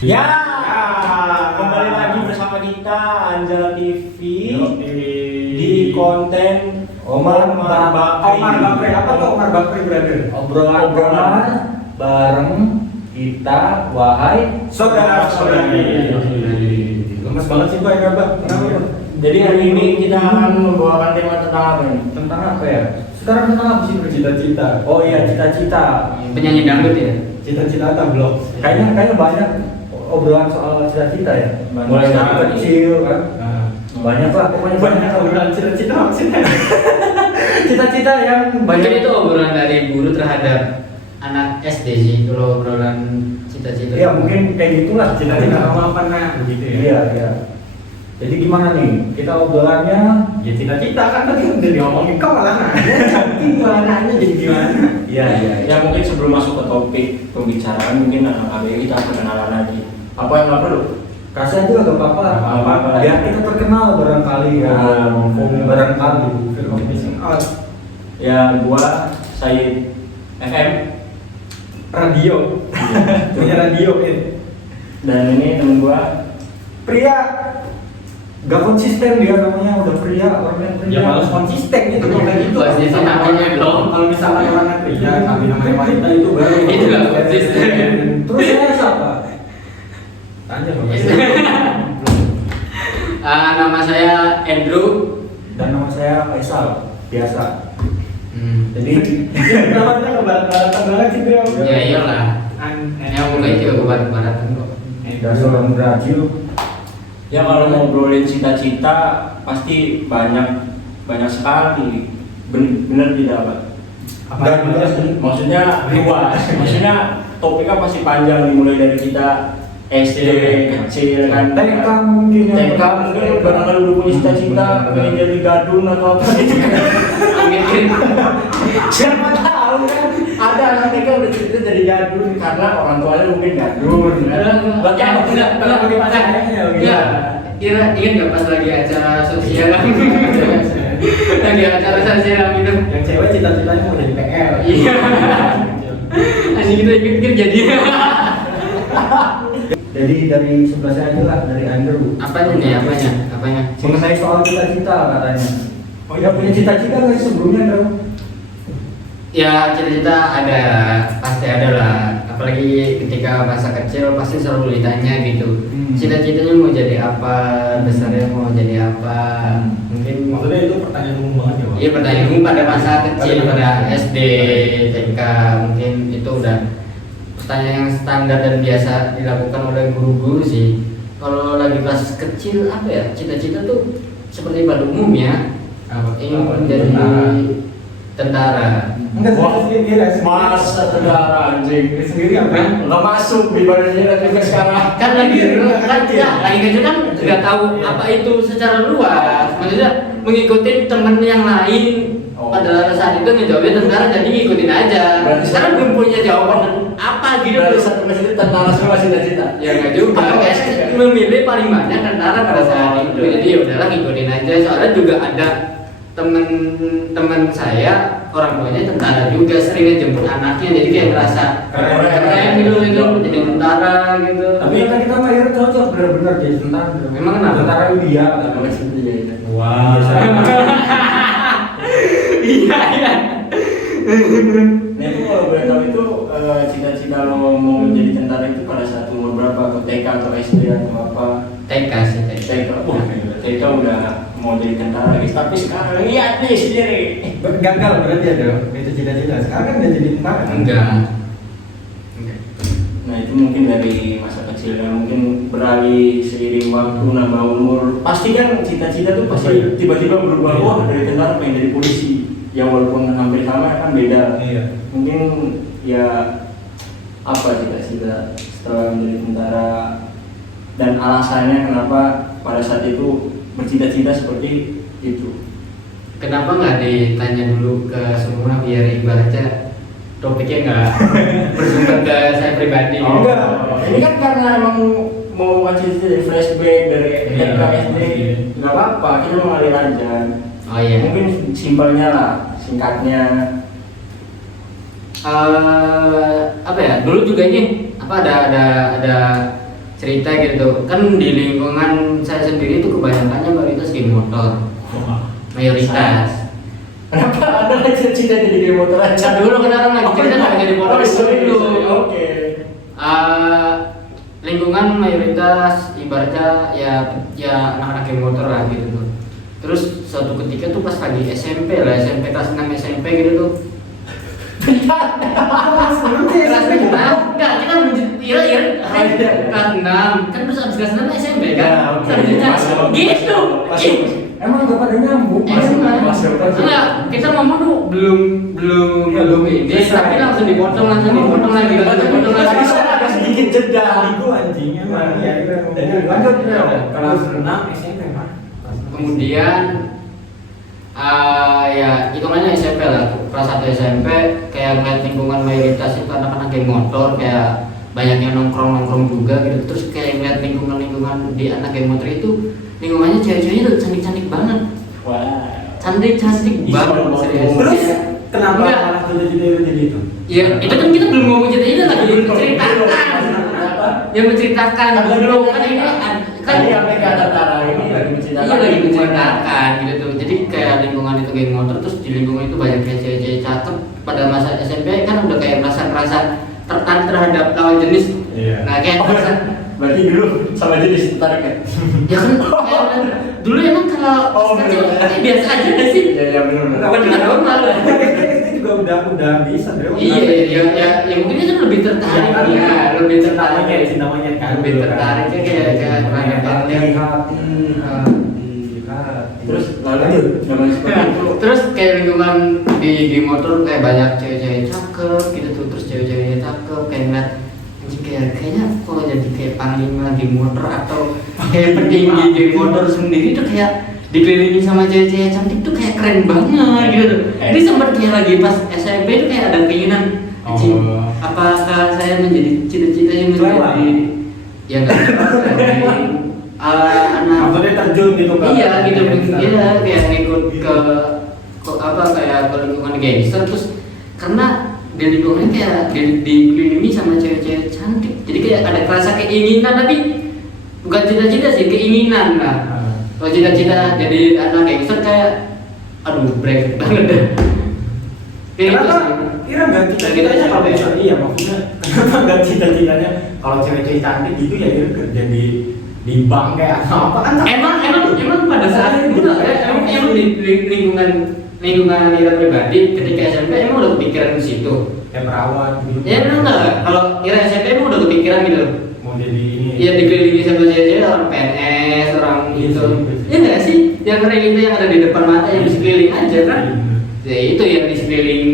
Ya, kembali lagi bersama kita Anjala TV di konten Omar Bakri. Apa tuh Omar Bakri, brother? Obrolan bareng kita, wahai saudara-saudari. Lemes banget sih Pak ya, Pak. Kenapa, Pak? Jadi hari ini kita akan membawakan tema tentang apa nih? Tentang apa ya? Sekarang tentang apa sih bercita-cita? Oh iya, cita-cita. Penyanyi dangdut ya? Cita-cita atau blog? Kayaknya banyak obrolan soal cita-cita ya. Mulai dari kecil kan. Banyak lah, pokoknya banyak obrolan cita-cita maksudnya. Cita-cita yang Mungkin banyak itu obrolan dari guru terhadap anak SD sih, kalau obrolan cita-cita. ya mungkin kayak gitulah Cita-cita kamu apa nak begitu ya? Iya, iya. Jadi gimana nih? Kita obrolannya Ya cita-cita kan tadi udah diomongin kau malah nanya. Gimana jadi gimana? iya. Ya mungkin sebelum masuk ke topik pembicaraan mungkin ABG kita perkenalan lagi. Apa yang nggak perlu? Kasih aja gak apa-apa. Apa-apa. Biar kita terkenal barangkali ya. Barangkali. Out Ya gua Said FM radio. Punya radio dan ini temen gua. Pria gak konsisten dia namanya, udah pria, orangnya pria. Ya malas konsisten itu kalau kayak gitu. Pasti sih namanya belum. Kalau misalnya orangnya pria, tapi namanya wanita itu baru. Itu nggak konsisten. Terus saya siapa? Tanya dong. Nama saya Andrew. Dan nama saya Faisal. Biasa. Jadi Namanya ke barat-baratan banget sih bro. Ya iyalah. Yang mulai juga ke barat-baratan kok. dasar orang Brazil. Ya kalau ngobrolin cita-cita pasti banyak sekali. Bener tidak Pak? Apa Enggak yang juga jelas? sih. Maksudnya luas. Maksudnya topiknya pasti panjang dimulai dari kita SD kecil kan. TK mungkin ya. TK mungkin barangkali udah punya cita-cita pengen jadi gadun atau apa gitu kan. Mungkin Siapa tahu kan ada anak TK udah cerita jadi gadun karena orang tuanya mungkin gadun. Berarti apa tidak bagaimana? ya. Kira ingat nggak pas lagi acara sosial lagi acara sosial gitu. Yang cewek cita-citanya mau jadi PL. Iya. Anjing kita ikut jadi. Jadi dari sebelah saya aja lah, dari Andrew. Apanya nih? Apanya? Mengenai soal cita-cita katanya. Oh ya punya cita-cita nggak sih sebelumnya Andrew? Ya cita-cita ada, pasti ada lah. Apalagi ketika masa kecil pasti selalu ditanya gitu. Cita-citanya mau jadi apa, besarnya mau jadi apa. Mungkin Maksudnya itu pertanyaan umum banget ya Pak? iya pertanyaan umum pada masa kecil, pada SD, TK mungkin itu udah pertanyaan yang standar dan biasa dilakukan oleh guru-guru sih. Kalau lagi pas kecil apa ya, cita-cita tuh seperti pada umumnya ingin menjadi tentara. Enggak sendiri Masa tentara anjing. sendiri apa? Nggak masuk di badannya juga sekarang. Kan lagi lagi kecil kan nggak tahu apa itu secara luas. Maksudnya mengikuti temen yang lain. Pada saat itu ngejawabnya tentara, jadi ngikutin aja. Karena belum punya jawaban apa gitu. Dari satu masjid tentara semua cita-cita. Ya nggak juga. Kayak memilih paling banyak tentara pada saat itu. Jadi ya udahlah ngikutin aja. Soalnya juga ada teman-teman saya orang tuanya tentara juga, seringnya jemput anaknya, jadi kayak merasa keren gitu jadi tentara gitu. Tapi kita akhirnya cocok benar-benar jadi tentara. Emang kenapa? Tentara India. Wah. Iya. Nah itu kalau boleh tahu itu cita-cita lo mau menjadi tentara itu pada saat umur berapa? Atau TK atau SD atau apa? TK sih TK. TK udah mau jadi tentara guys. Tapi sekarang lihat nih sendiri. Gagal berarti ada itu cita-cita. Sekarang kan udah jadi tentara. Enggak. Nah itu mungkin dari masa kecilnya mungkin beralih seiring waktu nambah umur. Pasti kan cita-cita tuh pasti tiba-tiba berubah. Wah dari tentara pengen jadi polisi. Ya walaupun hampir sama kan beda. Iya. Mungkin ya apa cita-cita setelah menjadi tentara dan alasannya kenapa pada saat itu bercita-cita seperti itu. Kenapa nggak ditanya dulu ke semua biar ibaratnya topiknya nggak bersumber ke saya pribadi? Oh, enggak. Ini kan karena emang mau ngasih dari flashback dari TK SD. Nggak apa-apa, kita mau ngalir aja. Oh iya. Mungkin simpelnya lah, singkatnya. Apa ya? Dulu juga ini apa ada cerita gitu. Kan di lingkungan saya sendiri itu kebanyakannya mayoritas geng motor. Mayoritas. Kenapa Anda lagi cita-cita jadi geng motor aja? Dulu kan orang lagi cerita nggak jadi motor dulu. Oke. Lingkungan mayoritas ibaratnya ya anak-anak geng motor lah gitu tuh. Terus suatu ketika tuh pas lagi SMP kelas 6 SMP gitu tuh. Enggak, kita kelas 6 kan terus abis kelas 6 SMP kan? Gitu. Emang gak pada nyambung. Enggak, kita ngomong tuh belum ini, tapi langsung dipotong lagi. Ada sedikit jeda. Itu anjing emang. Iya, Jadi lanjut, Bro. kelas 6 SMP Pak. Kemudian ya hitungannya SMP lah, kelas 1 SMP kayak ngeliat lingkungan mayoritas itu anak-anak geng motor, kayak banyak yang nongkrong juga gitu. Terus kayak ngeliat lingkungan di anak geng motor itu lingkungannya cewek-ceweknya tuh cantik-cantik banget. Wah. Cantik-cantik banget, serius. Terus kenapa Enggak. malah jadi itu? Ya itu kan kita belum ngomong cerita lagi menceritakan. Yang menceritakan dulu kan ini kan yang kata ini lagi menceritakan. iya lagi menceritakan gitu tuh. Jadi kayak lingkungan itu geng motor, terus di lingkungan itu banyak kayak cewek-cewek cakep. Pada masa SMP kan udah kayak merasa tertarik terhadap lawan jenis. Iya. Nah kayak merasa Berarti dulu sama jenis tertarik ya? ya kan kayak dulu emang kalau kecil kayak biasa aja gak sih? Iya benar. Bukan dengan normal. Itu juga udah bisa deh. Iya, mungkin itu lebih tertarik ya, lebih tertarik kayak cinta monyet kan. lebih tertariknya kayak terhadap yang Hati. Terus lanjut. Zaman seperti itu. terus kayak lingkungan di motor kayak banyak cewek-cewek cakep gitu tuh, terus cewek-ceweknya cakep kayak ngeliat anjing kayaknya kalau jadi kayak panglima geng motor atau kayak petinggi geng motor sendiri tuh kayak dikelilingi sama cewek-cewek cantik tuh kayak keren banget gitu. Ini sempat kayak lagi pas SMP itu kayak ada keinginan anjing, apakah saya menjadi cita-citanya menjadi ya enggak anak Maksudnya terjun gitu kan? iya gitu iya kayak ngikut ke apa kayak ke lingkungan gangster, terus karena di lingkungannya kayak dikelilingi sama cewek-cewek cantik, jadi kayak ada rasa keinginan, tapi bukan cita-cita sih, keinginan lah. Kalau cita-cita jadi anak gangster kayak aduh break banget deh. Kayak gitu sih. Kira nggak cita-citanya kalau bisa iya maksudnya kenapa nggak cita-citanya kalau cewek-cewek cantik gitu ya dia kerja di bank kayak apa kan? Emang pada saat itu emang di lingkungan Ira pribadi ketika SMP emang udah kepikiran di situ. Kayak perawat gitu. Ya enggak, kalau Ira SMP emang udah kepikiran gitu. Mau jadi ini. Iya dikelilingi sama cewek-cewek orang PNS, orang gitu. Ya enggak sih? Yang keren itu yang ada di depan mata yang di sekeliling aja kan? Ya itu yang di sekeliling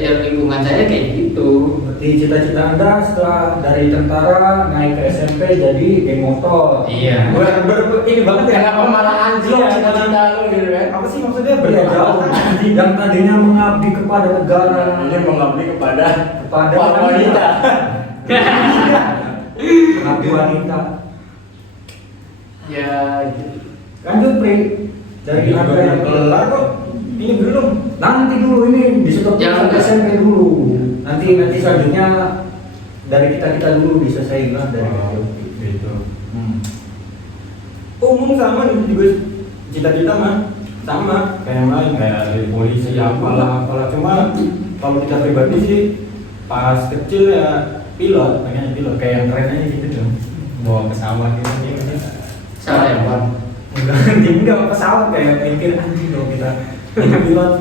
yang lingkungan saya kayak gitu. Berarti cita-cita Anda setelah dari tentara naik ke SMP jadi geng motor. Iya. Ini banget ya. Kenapa malah anjlok cita-cita lu gitu kan? Apa sih maksudnya Iya jauh. Yang tadinya mengabdi kepada negara, Ini mengabdi kepada kepada wanita. mengabdi wanita. Ya gitu. Lanjut Pri. Dari Anda yang kelar kok. Ini belum. nanti dulu ini disetop Jangan. sampai SMP dulu. Nanti selanjutnya dari kita dulu diselesaikan lah dari Gitu. Hmm. Umum sama juga cita-cita mah sama kayak yang lain kayak jadi polisi apalah cuma kalau kita pribadi sih pas kecil ya pilot pengen pilot kayak yang keren aja gitu dong bawa pesawat gitu Salah ya, Pak. enggak pesawat kayak mikir anjing dong kita jadi pilot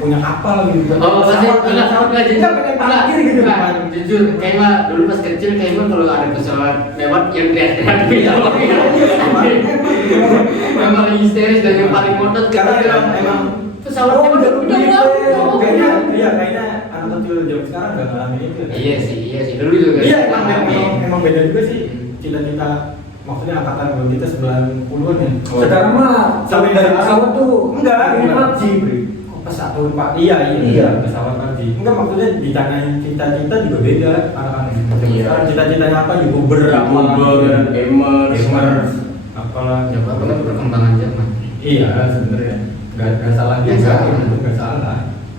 punya kapal gitu Oh, pasti enggak jadi pengen parkir gitu enggak, jujur kayak mah dulu pas kecil kayak mah kalau ada pesawat lewat yang teriak-teriak yang paling histeris dan yang paling ngotot karena emang pesawatnya kayaknya anak kecil zaman sekarang nggak ngalamin itu ya. iya sih dulu juga Iya emang beda juga sih cita-cita maksudnya angkatan kita 90-an ya. Sekarang mah Sampai dari sekarang- pesawat tuh Enggak, ini enggak. PUBG, Pri. Kok pesawat Pak? Iya pesawat tadi. Enggak maksudnya ditanyain cita-cita juga beda anak-anak. Iya. Sekarang cita-citanya apa? YouTuber apa? gamer. Apalah. ya apa kan perkembangan zaman Iya sebenarnya. Gak salah Nggak juga salah. itu nggak salah.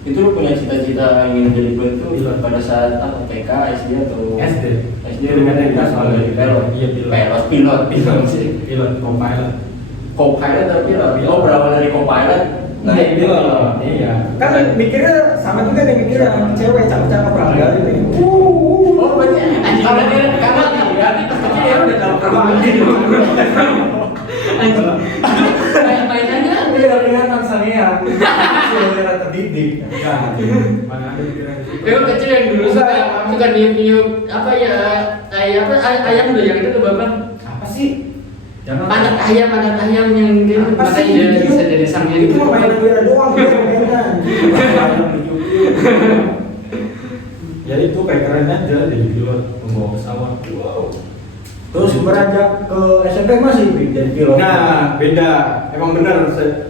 Itu lu punya cita-cita ingin jadi pilot tuh pada saat apa TK, SD atau SD. SD Dengan TK soalnya. jadi pilot. Iya, pilot. Pilot Pilot, co-pilot. Co-pilot atau pilot? Oh, berawal dari co-pilot. Nah, Iya, itu pilot. Iya. Kan mikirnya sama juga nih mikirnya cewek cakep-cakep beranggal ini. Oh, berarti anjing berarti karena berarti pas kecil ya udah tahu terbang gitu. Anjing. Kayak mainannya Iya, kelihatan sangean. Sudah terdidik. Enggak, mana ada pikiran gitu. Kayak kecil yang dulu suka niup-niup apa ya ayam tuh yang itu tuh bapak Apa sih? Jangan pantat ayam yang gitu Apa sih? makanya dia bisa jadi sangnya itu gitu. mah mainan Wira doang, bukan mainan. Ya itu kayak keren aja jadi pilot membawa pesawat. Wow. Terus beranjak ke SMP masih jadi pilot. Nah, beda. Emang benar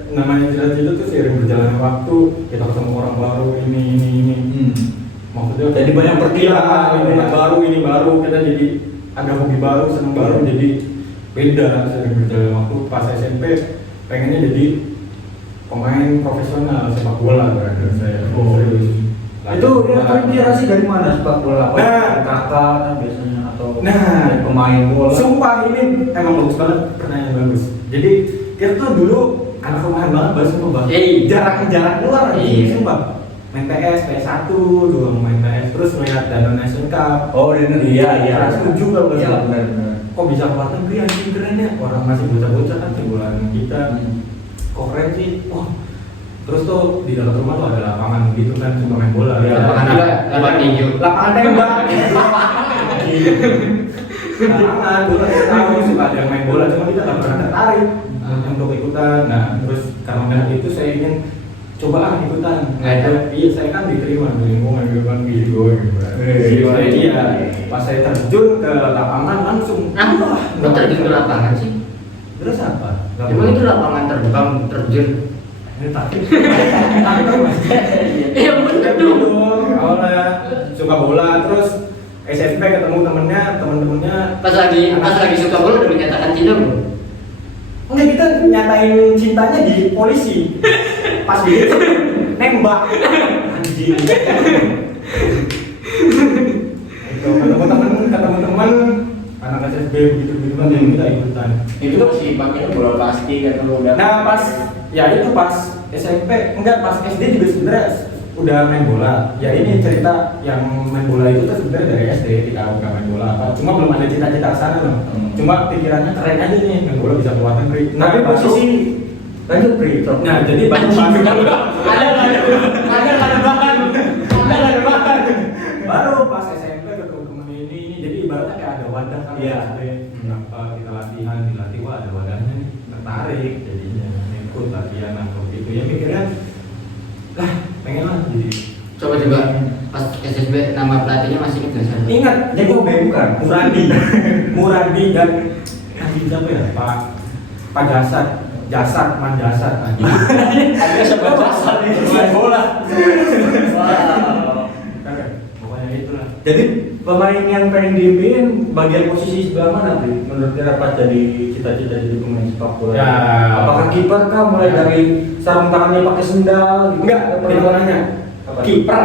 namanya cita-cita tuh seiring berjalannya waktu kita ketemu orang baru ini. Maksudnya Jadi banyak perkiraan, lingkungan baru ini baru kita jadi ada hobi baru, senang baru jadi beda seiring berjalannya waktu. Pas SMP pengennya jadi pemain profesional sepak bola berarti saya. Serius. Itu dia terinspirasi dari mana sepak bola? Nah. Kakak kan biasanya atau Nah. pemain bola. Sumpah ini emang bagus banget, pertanyaan bagus. Jadi kita tuh dulu anak rumahan banget bahas sumpah. Jarang keluar Iya. sumpah. Main PS, PS1 dulu main PS, terus melihat Danone Nation Cup. Oh, iya. Setuju kalau nggak Iya, salah. benar. Kok bisa keluar negeri anjing keren ya? Orang masih bocah-bocah kan sebulan kita. Kok keren sih? Wah. Terus tuh di dekat rumah tuh ada lapangan gitu kan, cuma main bola. Iya, lapangan apa? Lapangan tinju. Lapangan tembak. Lapangan bola kita tahu suka ada yang main bola, cuma kita nggak pernah tertarik untuk ikutan. Nah, terus karena dari itu saya ingin coba ikutan. Nggak ada. Iya, saya kan diterima di lingkungan gitu. Iya. Iya. Pas saya terjun ke lapangan langsung. Lo terjun ke lapangan sih? Terus apa? Emang itu lapangan terbang terjun? Ini takut. Iya bener dong. Awalnya suka bola, terus SMP ketemu temen-temennya. Pas lagi suka bola udah menyatakan cinta belum? Enggak, kita nyatain cintanya di polisi. Pas begitu nembak. Anjing. Itu ketemu teman anak SSB begitu kan yang kita ikutan. Itu masih pakai bola plastik atau udah? Nah pas pas SMP enggak pas SD juga sebenarnya udah main bola. Ya ini cerita yang main bola itu tuh sebenarnya dari SD kita udah main bola apa. Cuma belum ada cita-cita ke sana loh. Cuma pikirannya keren aja nih main bola bisa keluar negeri. Tapi baru- posisi lanjut Pri. Nah jadi baru baru pas SMP ketemu temen ini jadi ibaratnya kayak ada wadah kan. Iya. SD kenapa kita dilatih wah ada wadahnya nih tertarik jadinya ikut latihan atau gitu ya mikirnya lah pengen lah jadi Coba pas SSB nama pelatihnya masih ingat nggak sih? ingat Jadi bukan. Muradi dan anjing siapa ya Pak Jasad anjing Ada sebuah dasar itu main bola. Wow. pokoknya itulah. Jadi pemain yang pengen diimpiin bagian posisi sebelah mana Pri? Menurut kira pas jadi cita-cita jadi pemain sepak bola? Ya. Apakah kiper kah mulai dari sarung tangannya pakai sendal? Gitu? Enggak, dia nanya Apa? kiper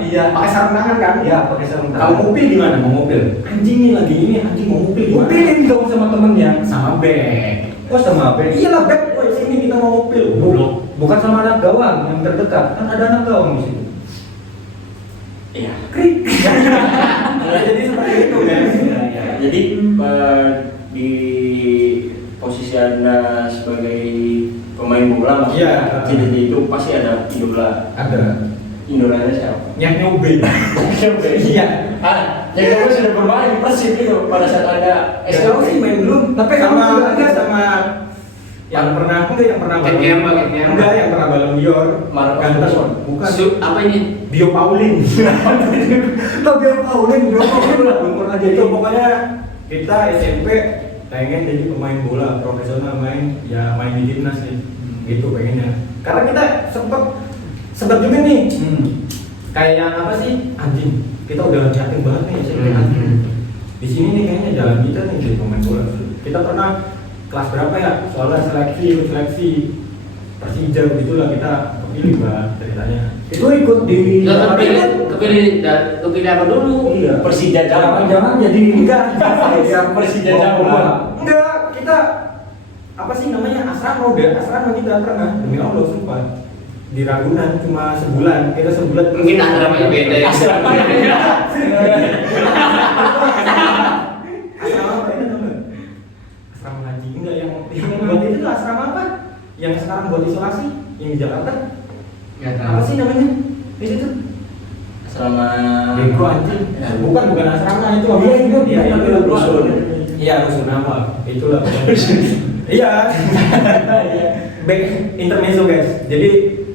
Iya. pakai sarung tangan kan. Iya, pakai sarung tangan. Kalau mobil gimana? Mau mobil? Anjing nih lagi ini anjing mau mobil gimana? Mobilin dong sama temennya. Sama back. Oh sama Ben. Iyalah back, woi sini kita mau mobil. Goblok. Bukan sama anak gawang yang terdekat. Kan ada anak gawang di situ. Iya. Jadi seperti itu guys. Jadi di posisi Anda sebagai pemain bola maksudnya Iya. cita-cita itu pasti ada idola. Ada. Idolanya siapa? Yang nyobe. Iya. Yang kamu sudah bermain di Persib itu pada saat Anda Tahu sih main dulu, Tapi sama kamu juga ada. sama yang pernah Keknya, Mbak, keknya. enggak yang pernah Ballon d'Or. Marco Ganteng. Asensio. Bukan. Apa ini? Bio Paulin. Tapi yang Paulin belum pernah jadi. Itu pokoknya kita SMP pengen jadi pemain bola profesional main di timnas nih. Gitu pengennya. Karena kita sempet juga nih kayak yang apa sih anjing kita udah yakin banget nih SMP anjing di sini nih kayaknya jalan kita nih jadi pemain bola. Kita pernah kelas berapa ya soalnya seleksi Persija begitulah kita kepilih ceritanya Itu ikut di Nggak kepilih apa dulu? Iya. Persija Jangan jadi enggak. Persija Jawa. Enggak, kita apa sih namanya asrama kita pernah demi Allah sumpah di Ragunan cuma sebulan Mungkin asramanya beda ya. asrama apa itu namanya asrama haji enggak yang buat itu tuh asrama apa yang sekarang buat isolasi yang di Jakarta Nggak tahu. apa sih namanya itu tuh Selama bego anjing bukan asrama itu apa Iya, itu rusun. iya rusun apa itulah iya back intermezzo guys jadi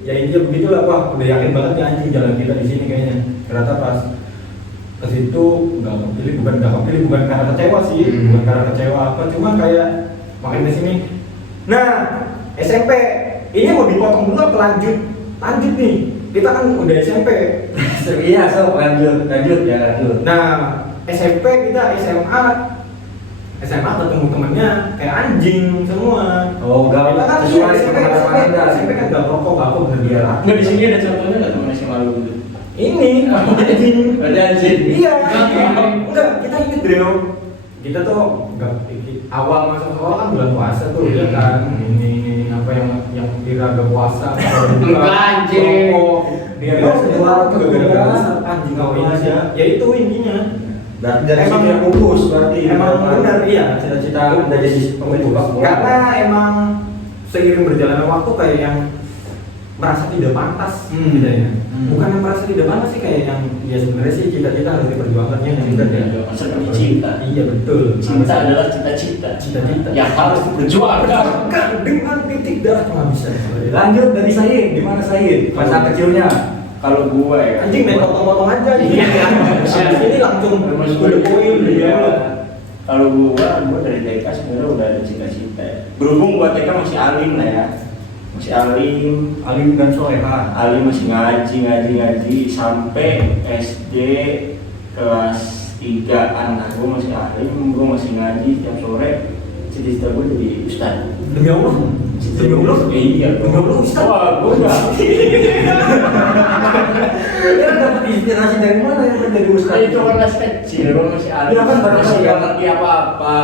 ya intinya begitulah wah udah yakin banget nih anjing jalan kita di sini kayaknya ternyata pas ke situ bukan karena kecewa sih bukan karena kecewa apa cuma kayak makin ke sini nah SMP ini mau dipotong dulu apa lanjut nih kita kan udah SMP Iya, so lanjut. nah SMP kita SMA ketemu temennya kayak anjing semua. Oh, enggak Kita kan sesuai SMP, sama pengalaman Anda. SMP kan enggak rokok, enggak apa bener dia. Nggak di sini ada contohnya nggak teman SMA lu gitu? Ini anjing. Ada anjing. Iya. Enggak. Enggak, kita inget Bro. Kita tuh enggak awal masuk sekolah kan bulan puasa tuh ya kan. Ini apa yang kira agak puasa Enggak, anjing. Dia Enggak, sejual tuh gara-gara anjing kau ini aja. Ya itu intinya. Dari Emang sini fokus berarti. Emang benar iya. Cita-cita udah jadi pemain sepak bola. Karena emang seiring berjalannya waktu kayak yang merasa tidak pantas gitu ya. Bukan yang merasa tidak pantas sih kayak yang ya sebenarnya sih cita-cita harus diperjuangkannya yang benar ya. Seperti cinta. Iya betul. Cinta adalah cita-cita. Cita-cita. Yang harus diperjuangkan. Kan dengan titik darah penghabisan. Lanjut dari Said, gimana Said? Masa kecilnya. Kalau gua ya. Anjing main potong-potong aja. Iya. Habis ini langsung to the point Iya. ya. Kalau gua dari TK sebenarnya udah ada cita-cita. Berhubung gua TK masih alim lah ya. Masih alim. Alim dan Soleha. Ali masih ngaji sampai SD kelas 3-an. Nah, gue masih alim, gue masih ngaji setiap sore. Cita-cita gue jadi ustaz. Demi Allah. Demi Allah. Iya, Demi Allah ustaz. Wah, gue enggak. Dia dapat inspirasi dari mana ya menjadi ustaz? Itu kan masih kecil, gue masih alim. Iya, kan baru masih saja. nggak ngerti apa-apa.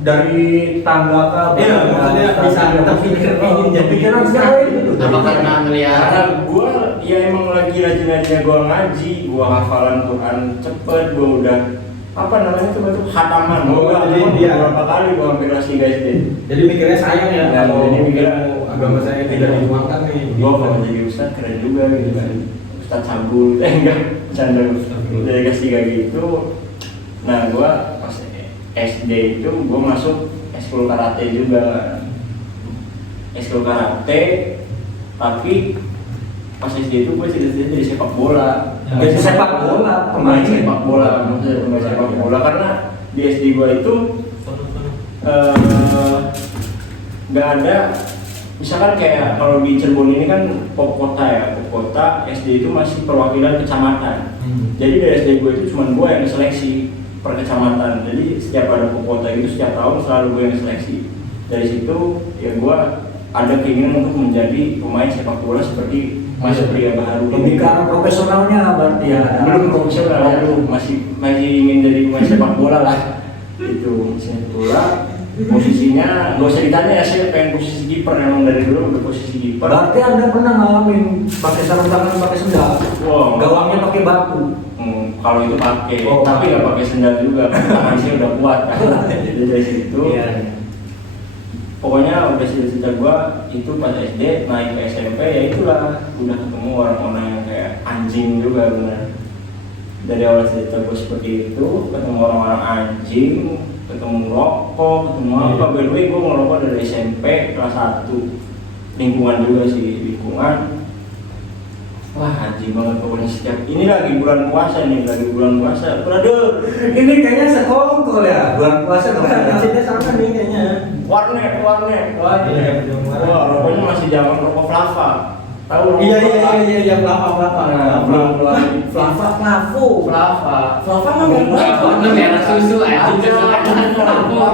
Dari tangga ke Iya, maksudnya bisa terpikir ingin jadi pikiran siapa itu? Apa karena ngelihat Karena gue ya emang lagi rajin-rajinnya gue ngaji, gue hafalan Quran cepet, gue udah apa namanya tuh betul hataman. Gue jadi dia beberapa kali gue hampir kelas 3 SD. Jadi mikirnya sayang ya Ya, kalau jadi mikirnya agama saya tidak dituangkan nih. Gue kalau jadi ustadz keren juga gitu kan. Ustadz cabul, enggak bercanda. Dari kelas 3 gitu. Nah gue pas SD itu gue masuk ekskul karate juga. Ekskul karate, tapi pas SD itu gue cita-cita jadi sepak bola. Jadi sepak bola, pemain sepak bola, maksudnya pemain sepak bola karena di SD gue itu nggak ada, misalkan kayak kalau di Cirebon ini kan pop kota ya, pop kota SD itu masih perwakilan kecamatan. Jadi dari SD gue itu cuma gue yang seleksi per kecamatan. Jadi setiap ada pop kota itu setiap tahun selalu gue yang seleksi. Dari situ ya gue ada keinginan untuk menjadi pemain sepak bola seperti Mas Pria Baharu. Lebih ke arah profesionalnya berarti ya. Belum profesional ya, masih ingin jadi pemain sepak bola lah. Itu sepak bola. Posisinya gak usah ditanya ya, saya pengen posisi kiper, emang dari dulu udah posisi kiper. Berarti Anda pernah ngalamin pakai sarung tangan pakai sendal. Wow. Gawangnya pakai batu. Kalau itu pakai, Oh, tapi nggak pakai sendal juga. Tangan saya udah kuat kan. Jadi dari situ. Iya. Pokoknya udah cita-cita gua itu pas SD naik ke SMP ya itulah udah ketemu orang-orang yang kayak anjing juga benar. Dari awal cerita gua seperti itu, ketemu orang-orang anjing, ketemu rokok, ketemu apa. By the way gua ngerokok dari SMP kelas 1. Lingkungan juga sih, lingkungan. Wah anjing banget pokoknya setiap ini lagi bulan puasa nih, lagi bulan puasa. Waduh, Ini kayaknya sekongkol ya. Bulan puasa Cinta sama nih kayaknya. warnet. Wah, rokoknya masih zaman rokok Flava. Tahu rokok Iya, Flava. Nah, belum Flava. Flava mah itu merah susu ada Flava.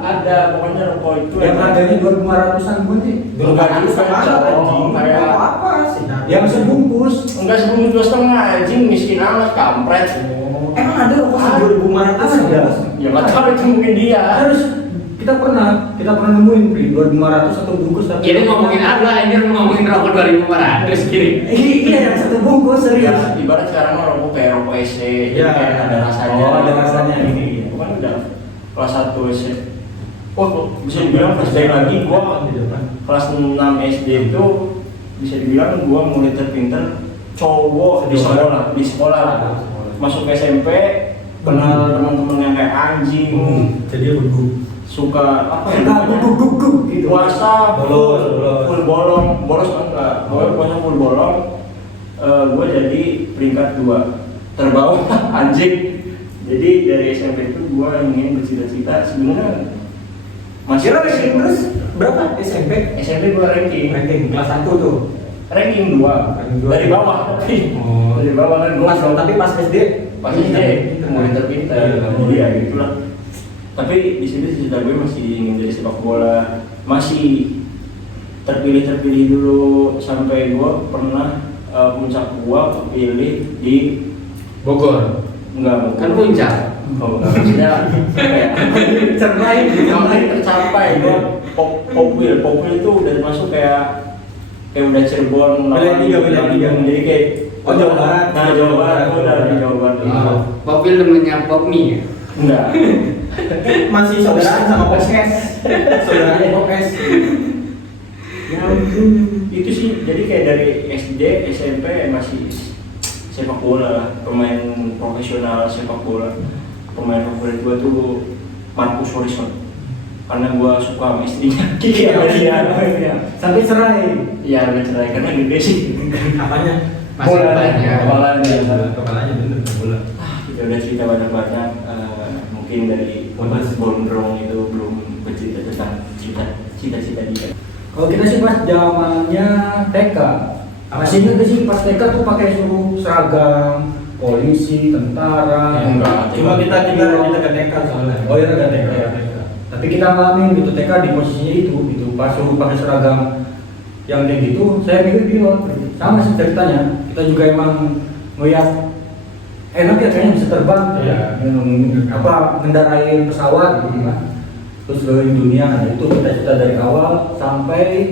ada pokoknya rokok itu yang harganya 2.500-an pun sih. Enggak juga Sama anjing kayak kayak apa sih? Yang sebungkus. Enggak sebungkus 2,5 anjing, miskin amat kampret. Emang ada ongkos 2.500? Ada. Ya nggak tahu itu mungkin dia. Harus kita pernah nemuin Pri 2.500 satu bungkus tapi Ini ngomongin apa? Ini ngomongin rokok 2.500 kiri. Iya yang satu bungkus serius. Ya, ibarat sekarang mah rokok kayak rokok SC, jadi Ya. kayak ada rasanya. Oh, ada rasanya ini. Kan udah kelas 1 SC. Oh, bisa dibilang flashback lagi gua kelas 6 SD itu bisa dibilang gua mulai terpinter cowok di sekolah lah. Masuk SMP kenal teman-teman yang kayak anjing, Jadi begu. suka apa ya? Enggak guguk gitu. Puasa Bolos. full bolong, bolos enggak, puasa full bolong. Gue jadi peringkat 2 terbawah anjing. Jadi dari SMP itu gue ingin bercita-cita sebenarnya masih Kira ranking terus berapa SMP? SMP gue ranking Kelas 1 tuh. ranking 2 Ranking dua. dari bawah. Oh. Dari bawah kan gue Tapi pas SD pas SD mulai terpintar. Iya gitulah. Tapi di sini cita gue masih ingin jadi sepak bola, masih terpilih dulu sampai gue pernah puncak gua kepilih di Bogor. enggak Kan puncak. oh enggak maksudnya kayak sampai tercapai gua popwil itu udah masuk kayak udah Cirebon Wilayah tiga. jadi kayak Oh, Jawa Barat. nah Jawa Barat gua udah di Jawa Barat Oh, Popil temennya Popmi ya? enggak masih saudaraan sama Popkes. Saudaranya Popkes. ya itu sih jadi kayak dari SD SMP masih sepak bola lah, pemain profesional sepak bola. Pemain favorit gua tuh Marcus Horizon karena gua suka sama istrinya Kiki Amelia. Sampai cerai. Iya udah cerai karena gede sih. Apanya? Masih banyak. Kepalanya bener bola. Kita udah cerita banyak-banyak. Mungkin dari Mas Gondrong itu belum bercerita tentang cita-cita dia. Kalau kita sih pas zamannya TK, masih ingat gak sih pas TK tuh pakai suruh seragam, polisi, tentara. Enggak, Cuma kita ke TK soalnya. Oh iya ada TK ya. Tapi kita ngalamin gitu TK di posisinya itu gitu pas suruh pakai seragam yang kayak gitu, saya mikir pilot. Sama sih ceritanya. Kita juga emang ngeliat enak ya kayaknya bisa terbang, Iya. ngendarain pesawat gitu kan. Terus keliling dunia, nah itu cita-cita dari awal sampai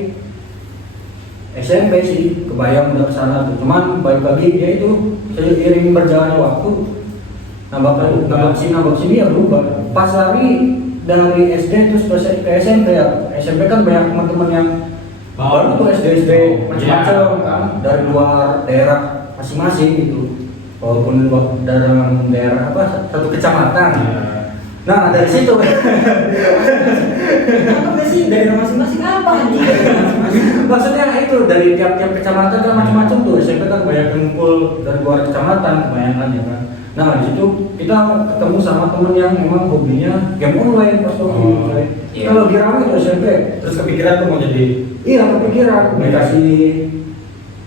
SMP sih kebayang udah kesana tuh. Cuman balik lagi ya itu seiring berjalannya waktu nambah sini ya berubah. Pas lari dari SD terus ke SMP ya. SMP kan banyak teman-teman yang baru tuh SD macam-macam kan dari luar daerah masing-masing gitu. Walaupun dalam daerah apa satu kecamatan. Nah dari situ apa sih daerah masing-masing apa nih? Maksudnya itu dari tiap-tiap kecamatan kan macam-macam tuh. SMP kan banyak ngumpul dari luar kecamatan kebanyakan ya kan. Nah di situ kita ketemu sama temen yang memang hobinya game online pas waktu itu. Iya. Kalau lagi rame tuh SMP. Terus kepikiran tuh mau jadi Iya kepikiran. Dikasih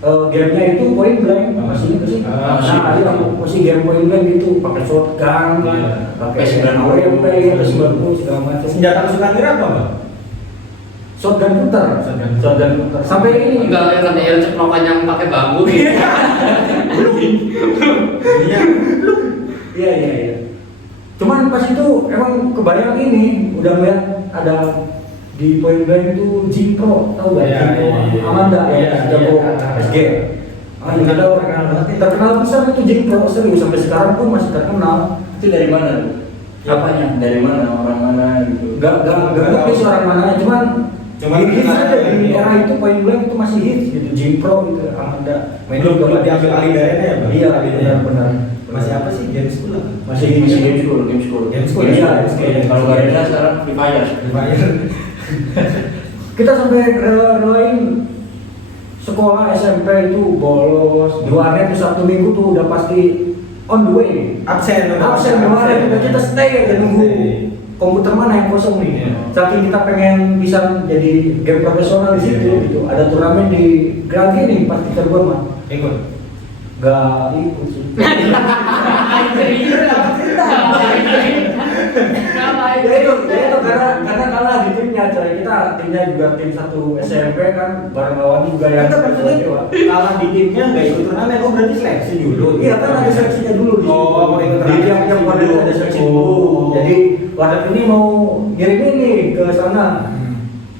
gamenya itu point blank masih itu sih. Ah, Nah dia masih game point blank gitu pakai shotgun, Iya. pakai P90, AWP, P90 segala macam. senjata kesukaan Ira apa, Bang? Shotgun puter. Sampai ini. Enggak yang katanya ceplokan yang pakai bambu gitu. Iya. Iya. Cuman pas itu emang kebayang ini udah ngeliat ada di point blank itu Jimpro, tahu gak? Iya, Jimpro iya. Amanda Iya, yang jago iya. SG. Terkenal besar itu Jimpro serius sampai sekarang pun masih terkenal. Itu dari mana tuh? Apanya? Dari mana orang mana gitu? Gak ngerti sih orang mananya, cuman hits aja di era itu point blank itu masih hits gitu. Jimpro gitu Amanda. Belum diambil alih daerahnya ya, Bang? Iya, benar. Masih apa sih? Game school lah. Masih game school. Game school. Iya, Kalau Garuda sekarang Free Fire. Dibayar. Kita sampai relain sekolah SMP itu bolos di warnet tuh Sabtu Minggu tuh udah pasti on the way Absen di warnet udah kita stay dan nunggu komputer mana yang kosong nih. Iya. Saking kita pengen bisa jadi game profesional di situ Iya. gitu. Ada turnamen di Grandi nih pas kita gua mah Ikut. gak ikut sih. Ya itu karena kalah di timnya timnya coy, kita timnya juga tim satu SMP kan, bareng lawan juga yang Kita maksudnya kalah di timnya nggak ikut turnamen, oh berarti seleksi dulu. Iya kan ada seleksinya dulu di Oh, situ. mau ikut Di turnamen tiap wadah dulu. ada seleksi Oh. dulu. Jadi wadah ini mau ngirim ini ke sana.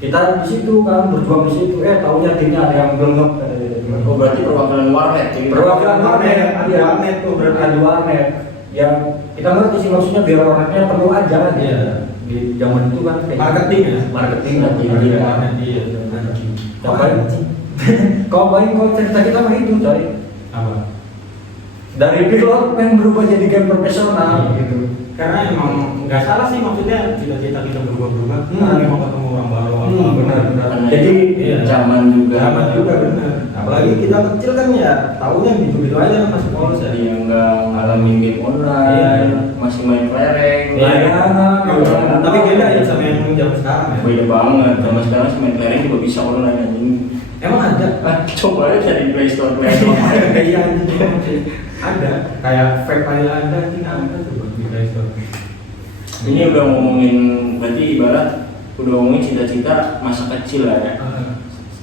Kita di situ kan berjuang di situ. Taunya timnya ada yang belum Oh berarti perwakilan warnet. Jadi perwakilan warnet, ada warnet tuh berarti. ada warnet. Yang kita ngerti sih maksudnya biar warnetnya penuh aja kan. Iya. Di zaman itu kan kayak Marketing ya? marketing Marketing. Warnet iya. Kau bayangin kalau cerita kita mah itu coy. Apa? Dari pilot pengen berubah jadi game profesional gitu. Karena emang nggak salah sih maksudnya cita-cita kita berubah-berubah. Karena emang ketemu orang baru. Benar. Karena Jadi iya. zaman juga. Zaman juga benar. Apalagi kita kecil kan ya tahunya gitu-gitu aja masih polos ya. Jadi yang nggak ngalamin game online, Iya. masih main kelereng. Layangan. Tapi beda ya sama yang zaman sekarang ya. Beda banget. Zaman sekarang main kelereng juga bisa online anjing. Emang ada? Coba aja cari Play Store Play Store. Iya anjing. Ada. Kayak fake file ada anjing ada tuh di Play Store. Ini udah ngomongin, berarti ibarat udah ngomongin cita-cita masa kecil lah ya.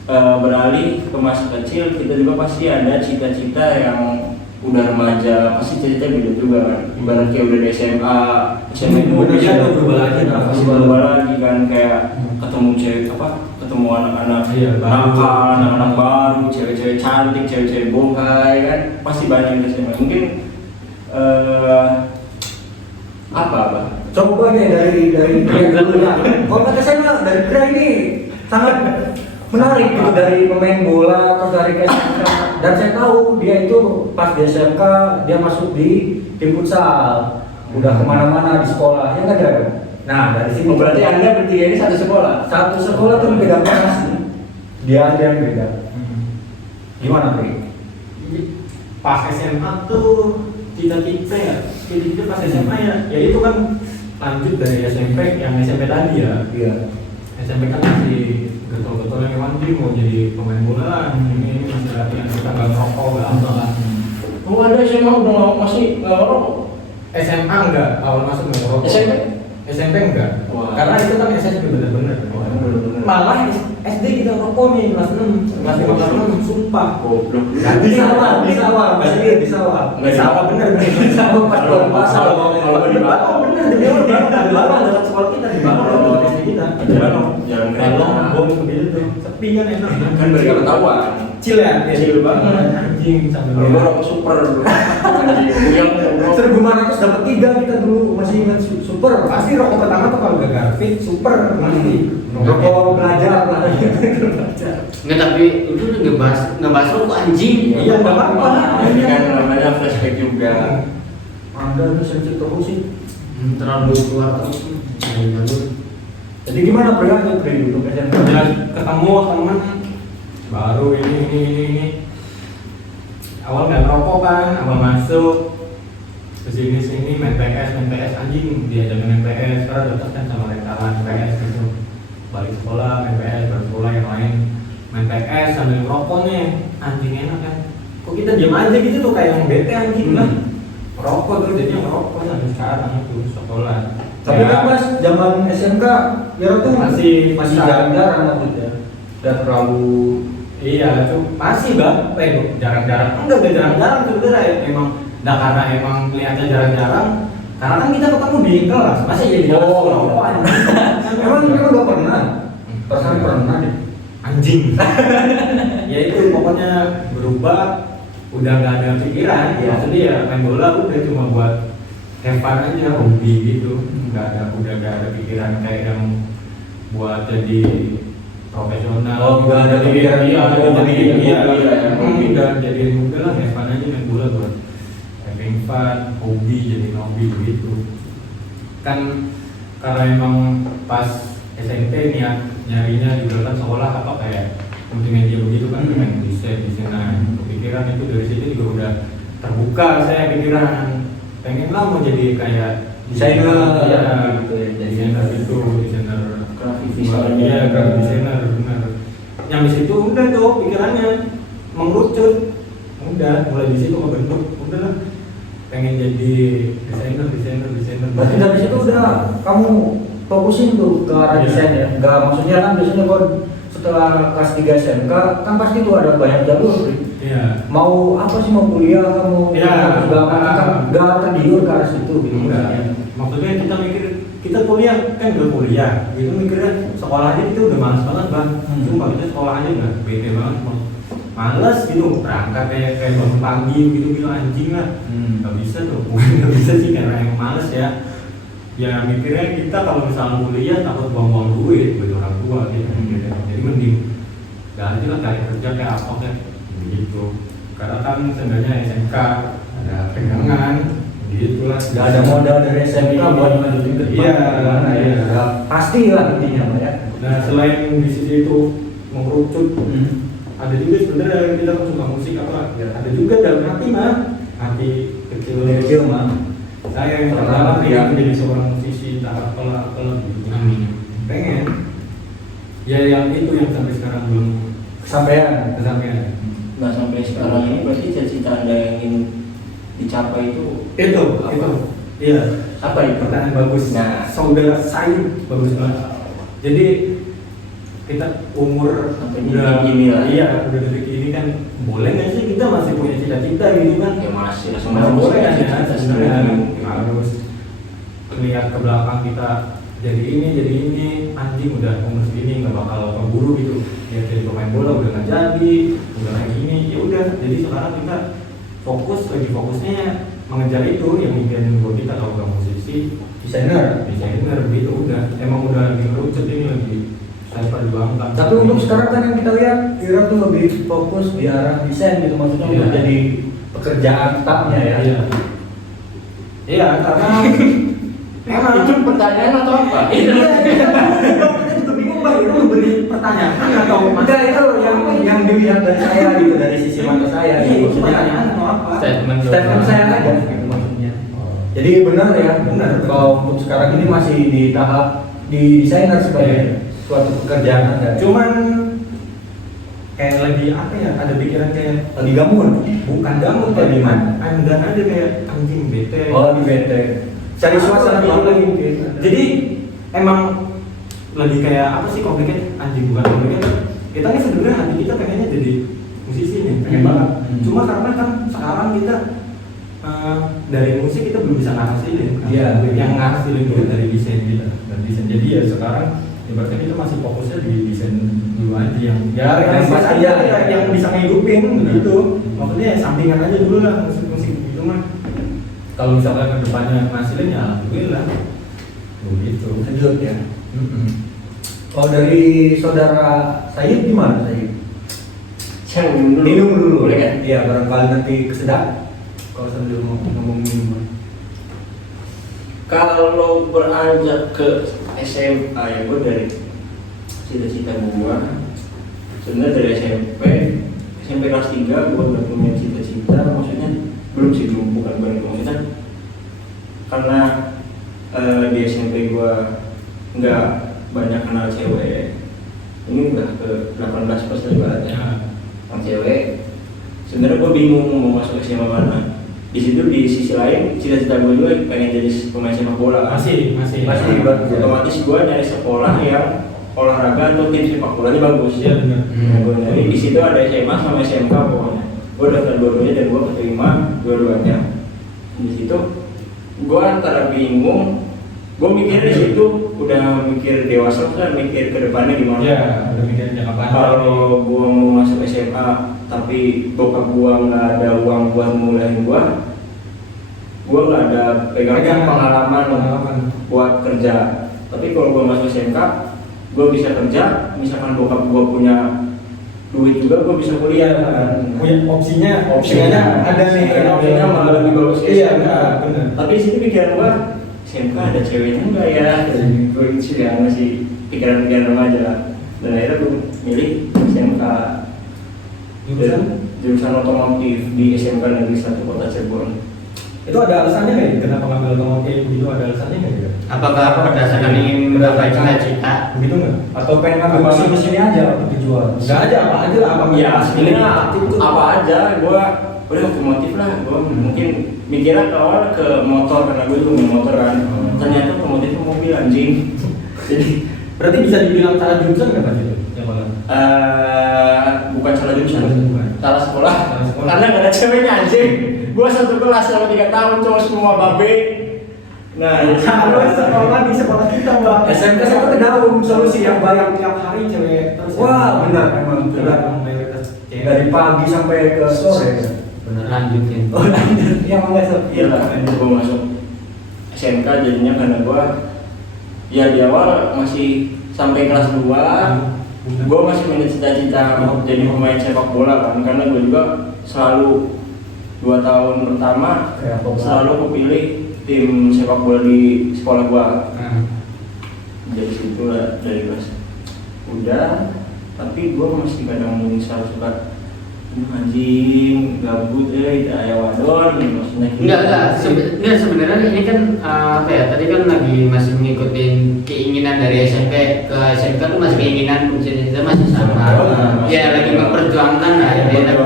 Beralih ke masa kecil, kita juga pasti ada cita-cita yang udah remaja, pasti cita-cita beda juga kan. Ibarat kayak udah di SMA itu Bener, berubah lagi, pasti berubah lagi kan, kayak ketemu cewek ketemu anak-anak Iya, baru. nakal, anak-anak baru, cewek-cewek cantik, cewek-cewek bohai kan, pasti banyak yang di SMA. Mungkin apa? Coba deh dari pria dulu ya. Kalau kata saya dari pria ini sangat menarik gitu, dari pemain bola atau dari SMK. Dan saya tahu dia itu pas di SMK dia masuk di tim futsal, udah kemana-mana di sekolah ya nggak ada. Nah dari sini Berarti Anda bertiga ini satu sekolah? satu sekolah tuh beda kelas. Dia ada yang beda. Gimana Pri? Pas SMA tuh cita-cita ya, cita-cita pas SMA ya itu kan lanjut dari SMP, yang SMP tadi ya. Iya. SMP kan masih getol-getol yang mandi mau jadi pemain bola, ini masih latihan kita nggak ngerokok nggak apa lah. Oh ada SMA udah masih ngerokok? SMA enggak, awal masuk nggak ngerokok. SMP? SMP enggak, Wah. karena itu kan SMP bener-bener. Bener-bener. Malah SD kita ngerokok nih kelas 6, kelas 5 kelas 6 sumpah. Goblok. Di sawah, masih di sawah. Nggak salah bener bener. Di sawah pas bulan puasa. Kalau di bawah bener di bawah dekat sekolah kita di bawah dekat SD kita. Jangan Kalau kereta. bom begitu tuh sepi kan enak. Kan mereka ketahuan. Kecil ya, Kecil banget. anjing sambil Kalau gua rokok super. Anjing, yang 1.500 dapat 3 kita dulu, masih ingat super. pasti rokok pertama tuh kalau gak Garfit super pasti. Rokok belajar lah. Nggak, tapi itu udah ngebahas rokok anjing. Iya, nggak apa-apa. Ini kan namanya flashback juga. Anda itu sensitif terus sih. Terlalu keluar terus. Jadi gimana perjalanan Pri untuk SMP? Ya, ketemu teman baru ini. Awal nggak ngerokok kan, awal masuk kesini main PS anjing, diajak main PS karena udah kan sama rekaman PS gitu. Balik sekolah main PS, balik sekolah yang lain main PS sambil ngerokok nih, anjing enak kan. Kok kita diam aja gitu tuh kayak yang bete anjing lah. Ngerokok tuh jadinya ngerokok sampai sekarang itu sekolah. Tapi kan Mas, zaman SMK ya tuh Masih jarang-jarang maksudnya. Dan terlalu iya, tuh masih bang, jarang-jarang. Enggak jarang-jarang sebenarnya ya. Emang, nah karena emang lihatnya jarang-jarang. Karena kan kita ketemu di kelas, masih jadi Oh. Emang udah pernah? Perasaan pernah deh. anjing. Ya itu pokoknya berubah, udah nggak ada pikiran. Ya. Maksudnya ya main bola udah cuma buat have fun aja, hobi gitu. Udah nggak ada pikiran kayak yang buat jadi profesional. Oh, nggak ada pikiran Udah jadi udah lah have fun aja main bola buat having fun, hobi jadi hobi gitu. Kan karena emang pas SMP nyarinya juga kan sekolah apa kayak multimedia begitu kan pengen desain. Nah, kepikiran itu dari situ juga udah terbuka saya pikiran pengen lah mau jadi kayak Desainer, ya, gitu ya. desainer itu desainer grafik visual. iya grafik desainer benar. Yang di situ udah tuh pikirannya mengerucut, udah mulai di situ ngebentuk, udah lah pengen jadi desainer. Berarti dari situ udah kamu fokusin tuh ke arah desain ya. Nggak, maksudnya kan biasanya kalau setelah kelas 3 SMK kan pasti tuh ada banyak jalur. Iya. Mau apa sih, mau kuliah, mau segala macam kan nggak tergiur ke arah situ gitu. Enggak. Maksudnya kita mikir kita kuliah kan udah kuliah, gitu mikirnya sekolah aja kita udah malas banget bang. Cuma kita sekolah aja udah bete banget, males gitu berangkat kayak bangun pagi gitu anjing lah. Nggak bisa tuh, nggak bisa sih karena emang males ya. Ya mikirnya kita kalau misalnya kuliah takut buang-buang duit buat orang tua gitu. Jadi mending nggak aja lah cari kerja kayak apa kayak begitu. Karena kan seenggaknya SMK ada pegangan. Gitu lah. Gak ada modal dari SMK buat lanjutin ke depan. Iya, gimana ya? iya. Pasti lah intinya Pak ya. Nah selain di sisi itu mengerucut, ada juga sebenarnya kita suka musik apa? Ya, ada juga dalam hati mah, hati kecil mah. Saya yang pertama dia menjadi seorang musisi tahap kelak gitu. Amin. Pengen. Ya yang itu yang sampai sekarang belum Kesampaian. Nah sampai sekarang ini berarti cita-cita Anda yang ingin dicapai itu apa? Iya. Apa itu? Pertanyaan bagus. Nah. Saudara saya bagus banget. Jadi kita umur Sampai udah detik ini lah. Iya, udah detik ini kan boleh nggak sih kita masih punya cita-cita gitu kan? Ya masih Masih boleh kan ya? cita-cita Sebenarnya sebenarnya. harus lihat ke belakang kita jadi ini anjing udah umur segini nggak bakal keburu gitu. Ya jadi pemain bola udah nggak jadi, udah kayak gini ya udah. Jadi sekarang kita fokusnya mengejar itu yang mungkin buat kita kalau nggak musisi desainer gitu udah emang udah lagi ngerucut ini lagi saya perjuangkan. Tapi untuk sekarang kan yang kita lihat Ira tuh lebih fokus di arah desain gitu, maksudnya Iya. udah jadi pekerjaan tetapnya ya. Iya karena emang Itu pertanyaan atau apa? kita juga bingung bang itu memberi pertanyaan atau Enggak, itu yang dilihat dari saya gitu, dari sisi mata saya Iya, gitu. itu pertanyaan atau apa? Statement Statement saya aja gitu maksudnya. Jadi benar ya, benar. Kalau untuk sekarang ini masih di tahap di desainer sebagai suatu pekerjaan Anda. Cuman kayak lagi apa ya? Ada pikiran kayak Lagi gamun. bukan gamun Lagi kayak gimana? anda aja kayak anjing bete. Oh, lagi bete. Cari suasana baru lagi mungkin. Jadi emang lagi kayak apa sih komplikat anjing bukan komplikat. Kita nih sebenarnya hati kita pengennya jadi musisi nih, pengen banget. Cuma karena kan sekarang kita dari musik kita belum bisa ngasilin. Iya. Yang ngasilin itu dari desain kita. Dan desain jadi ya sekarang ibaratnya kita masih fokusnya di desain dulu aja yang yang realistis pasti aja ya. yang bisa ngehidupin gitu. Maksudnya sampingan aja dulu lah musik-musik gitu mah. Kalau misalkan ke depannya ngasilin ya alhamdulillah. Begitu. Lanjut ya. Kalau dari saudara Said gimana Said? Saya minum dulu. Minum dulu. Boleh kan? Iya, barangkali nanti kesedap. Kalau sambil ngomong minuman. Kalau beranjak ke SMA ya gue dari cita-cita gue sebenarnya dari SMP kelas 3 gue udah punya cita-cita, maksudnya belum sih bukan maksudnya karena di SMP gue nggak banyak kenal cewek, ini udah ke 18% ibaratnya yang cewek. Sebenarnya gue bingung mau masuk SMA mana. Di situ di sisi lain cita-cita gue juga pengen jadi pemain sepak bola. Masih. Otomatis gue nyari sekolah yang olahraga atau tim sepak bolanya bagus. Iya benar. Nah, gue nyari di situ ada SMA sama SMK pokoknya. Gue daftar dua-duanya dan gue keterima dua-duanya. Di situ gue antara bingung. Gue mikir di situ udah mikir dewasa kan, mikir ke depannya gimana. Iya, udah mikirin jangka panjang. Kalau gue mau masuk SMA tapi bokap gue nggak ada uang buat mulain gue nggak ada pegangan pengalaman buat kerja. Tapi kalau gue masuk SMK, gue bisa kerja. Misalkan bokap gue punya duit juga, gue bisa kuliah. Punya opsinya ada nih. Opsinya malah lebih bagus. Iya benar. Tapi di sini pikiran gue, SMK ada ceweknya enggak ya? Gue sih yang masih pikiran-pikiran remaja. Dan akhirnya gue milih SMK. Jurusan otomotif di SMK Negeri 1 Kota Cirebon. Itu ada alasannya nggak ya? Kenapa ngambil otomotif begitu, ada alasannya nggak ya? Apakah berdasarkan ingin menggapai cita-cita? Begitu nggak? Atau pengen ngambil mesin-mesinnya aja untuk dijual? Nggak aja apa aja lah apa Ya sebenarnya apa aja, gue udah otomotif lah. Gue mungkin mikirnya ke awal ke motor karena gue juga punya motor kan. Ternyata otomotif itu mobil anjing. Jadi Berarti bisa dibilang salah jurusan nggak Pak itu? Yang mana? bukan salah jurusan, Bukan. salah sekolah. Salah sekolah. Karena gak ada ceweknya anjing. Gua satu kelas selama 3 tahun cowok semua babe. Nah, Harus sekolah di sekolah kita Mbak. SMK saya tahu solusi yang baik. tiap hari cewek terus. Wah, benar, emang benar. Mayoritas cewek. Dari pagi sampai ke sore. Bener lanjutin. Oh, lanjut. Iya, Bang Gasol. iya lah, gue masuk SMK jadinya karena gue ya di awal masih sampai kelas 2 gue masih punya cita-cita jadi pemain sepak bola kan, karena gue juga selalu 2 tahun pertama Ya, pemain. selalu kepilih tim sepak bola di sekolah gue. Nah, Dari situ lah, dari kelas udah, tapi gue masih kadang menyesal suka anjing gabut aya wadon maksudnya gitu. enggak sebenarnya ini kan apa ya, tadi kan lagi masih mengikutin keinginan dari SMP ke SMK tuh masih keinginan cita-cita masih sama. Ya lagi memperjuangkan lah, dia lagi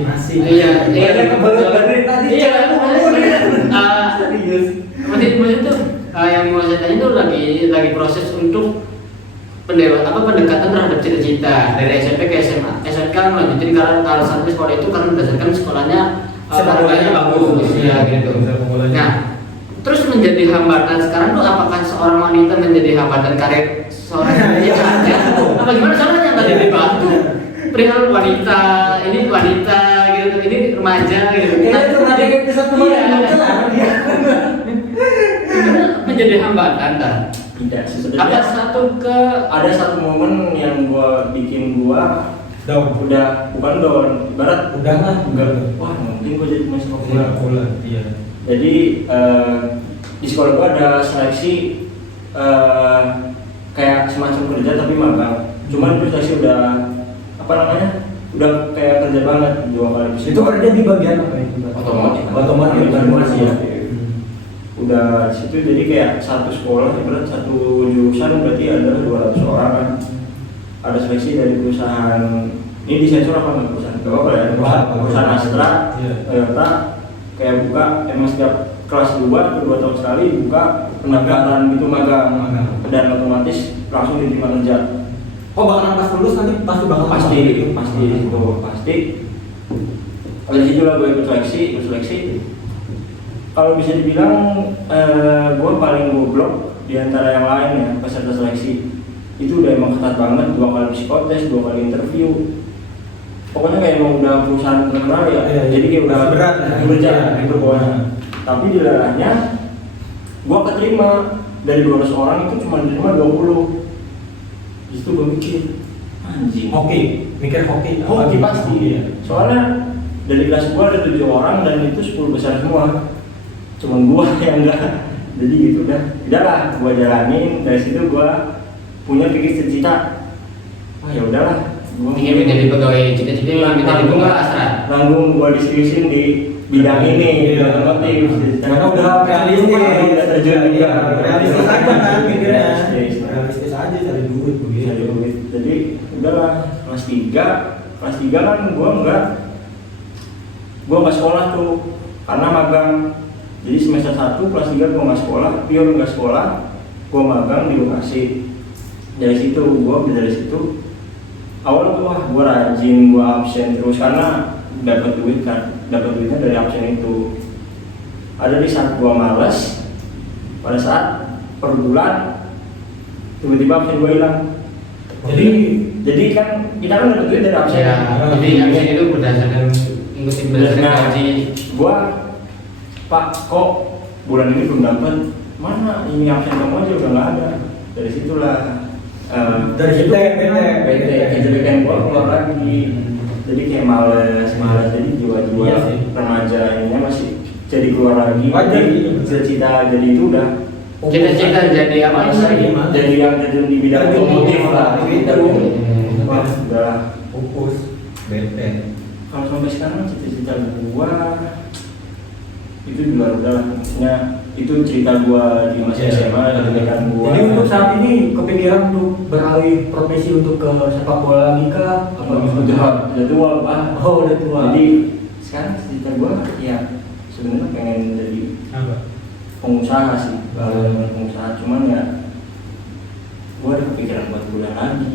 masih. iya kebelet dari tadi. iya Serius. maksud tuh yang mau saya tanya tuh lagi proses untuk pendekatan terhadap cita-cita dari SMP ke SMA. SMK melanjutin karena alasan sekolah itu karena berdasarkan sekolahnya harganya bagus ya gitu. Nah, terus menjadi hambatan sekarang tuh apakah seorang wanita menjadi hambatan karir seorang wanita aja? Apa gimana soalnya yang tadi dibahas tuh perihal wanita gitu, ini remaja gitu. Kayaknya tuh ada yang bisa teman Iya. Menjadi hambatan kan? Tidak Ada sebenarnya ada satu momen yang gua bikin gua Down. udah bukan down, ibarat Udah lah. enggak, wah mungkin gua jadi pemain sepak bola. Bola. Iya. Jadi di sekolah gua ada seleksi kayak semacam kerja tapi magang. Cuman itu seleksi udah apa namanya? Udah kayak kerja banget 2 kali. Itu kerja di bagian apa itu? Otomotif ya. Udah di situ jadi kayak satu sekolah ibarat satu jurusan berarti ada 200 orang kan. Ada seleksi dari perusahaan, ini disensor apa nggak perusahaan? Gak apa ya, perusahaan Astra, Iya. Toyota kayak buka emang setiap kelas 2 atau 2 tahun sekali buka pendaftaran gitu magang, dan otomatis langsung diterima kerja. Oh bahkan pas lulus nanti pasti bakal Pasti pasti. Dari situ lah gue ikut seleksi. Kalau bisa dibilang gue paling goblok di antara yang lain ya peserta seleksi. Itu udah emang ketat banget, 2 kali psikotes, 2 kali interview. Pokoknya kayak emang udah perusahaan terkenal ya. Iya. Jadi kayak udah Berat ya. kerja Iya. gitu pokoknya. Tapi di dalamnya gue keterima dari 200 orang itu cuma diterima 20. Di situ gue mikir anjing. Mikir hoki. Hoki pasti. Iya. Soalnya dari kelas gua ada 7 orang dan itu 10 besar semua. Cuman gua yang enggak. Jadi gitu dah. Udahlah, gua jalanin. Dari situ gua punya pikir cita-cita. Ah ya udahlah. Gua ingin menjadi pegawai cita-cita yang menjadi pegawai Astra. Nanggung gua diseriusin di bidang ini, Iya. otomotif. Karena udah realistis. udah terjun juga. Realistis aja kan mikirnya. Realistis. Realistis aja cari duit Bisa begitu. duit. Jadi udahlah kelas 3 kan gua nggak sekolah tuh karena magang. Jadi semester 1 kelas 3 gua nggak sekolah, pure nggak sekolah, gua magang di lokasi. Dari situ awalnya gua rajin, gua absen terus karena dapat duitnya dari absen itu. Ada di saat gua malas, pada saat per bulan tiba-tiba absen gua hilang. Jadi kan kita kan dapat duit dari absen. Ya, jadi absen itu berdasarkan berdasarkan gaji. Gua Pak kok bulan ini belum dapat, mana ini absen kamu aja udah nggak ada. Dari situlah Dari situ kejenuhan gua keluar lagi. Jadi kayak males jadi jiwa-jiwa Iya sih. remaja ini masih jadi keluar lagi. Wajar Jadi gitu. cita-cita jadi itu udah Cita-cita jadi apa lagi? jadi yang terjun di bidang Terjun di otomotif lah otomotif gitu. itu. Wah, udah. fokus bete. Kalau sampai sekarang cita-cita gua itu juga udah maksudnya itu cerita gua di masa Iya. SMA ketika gua. Jadi untuk saat ini kepikiran untuk beralih profesi untuk ke sepak bola lagi kah? Apa gimana? udah tua Pak. Oh, udah tua. Jadi sekarang cita gua ya sebenarnya pengen jadi Apa? pengusaha sih, pengusaha cuman ya gue ada kepikiran buat kuliah lagi.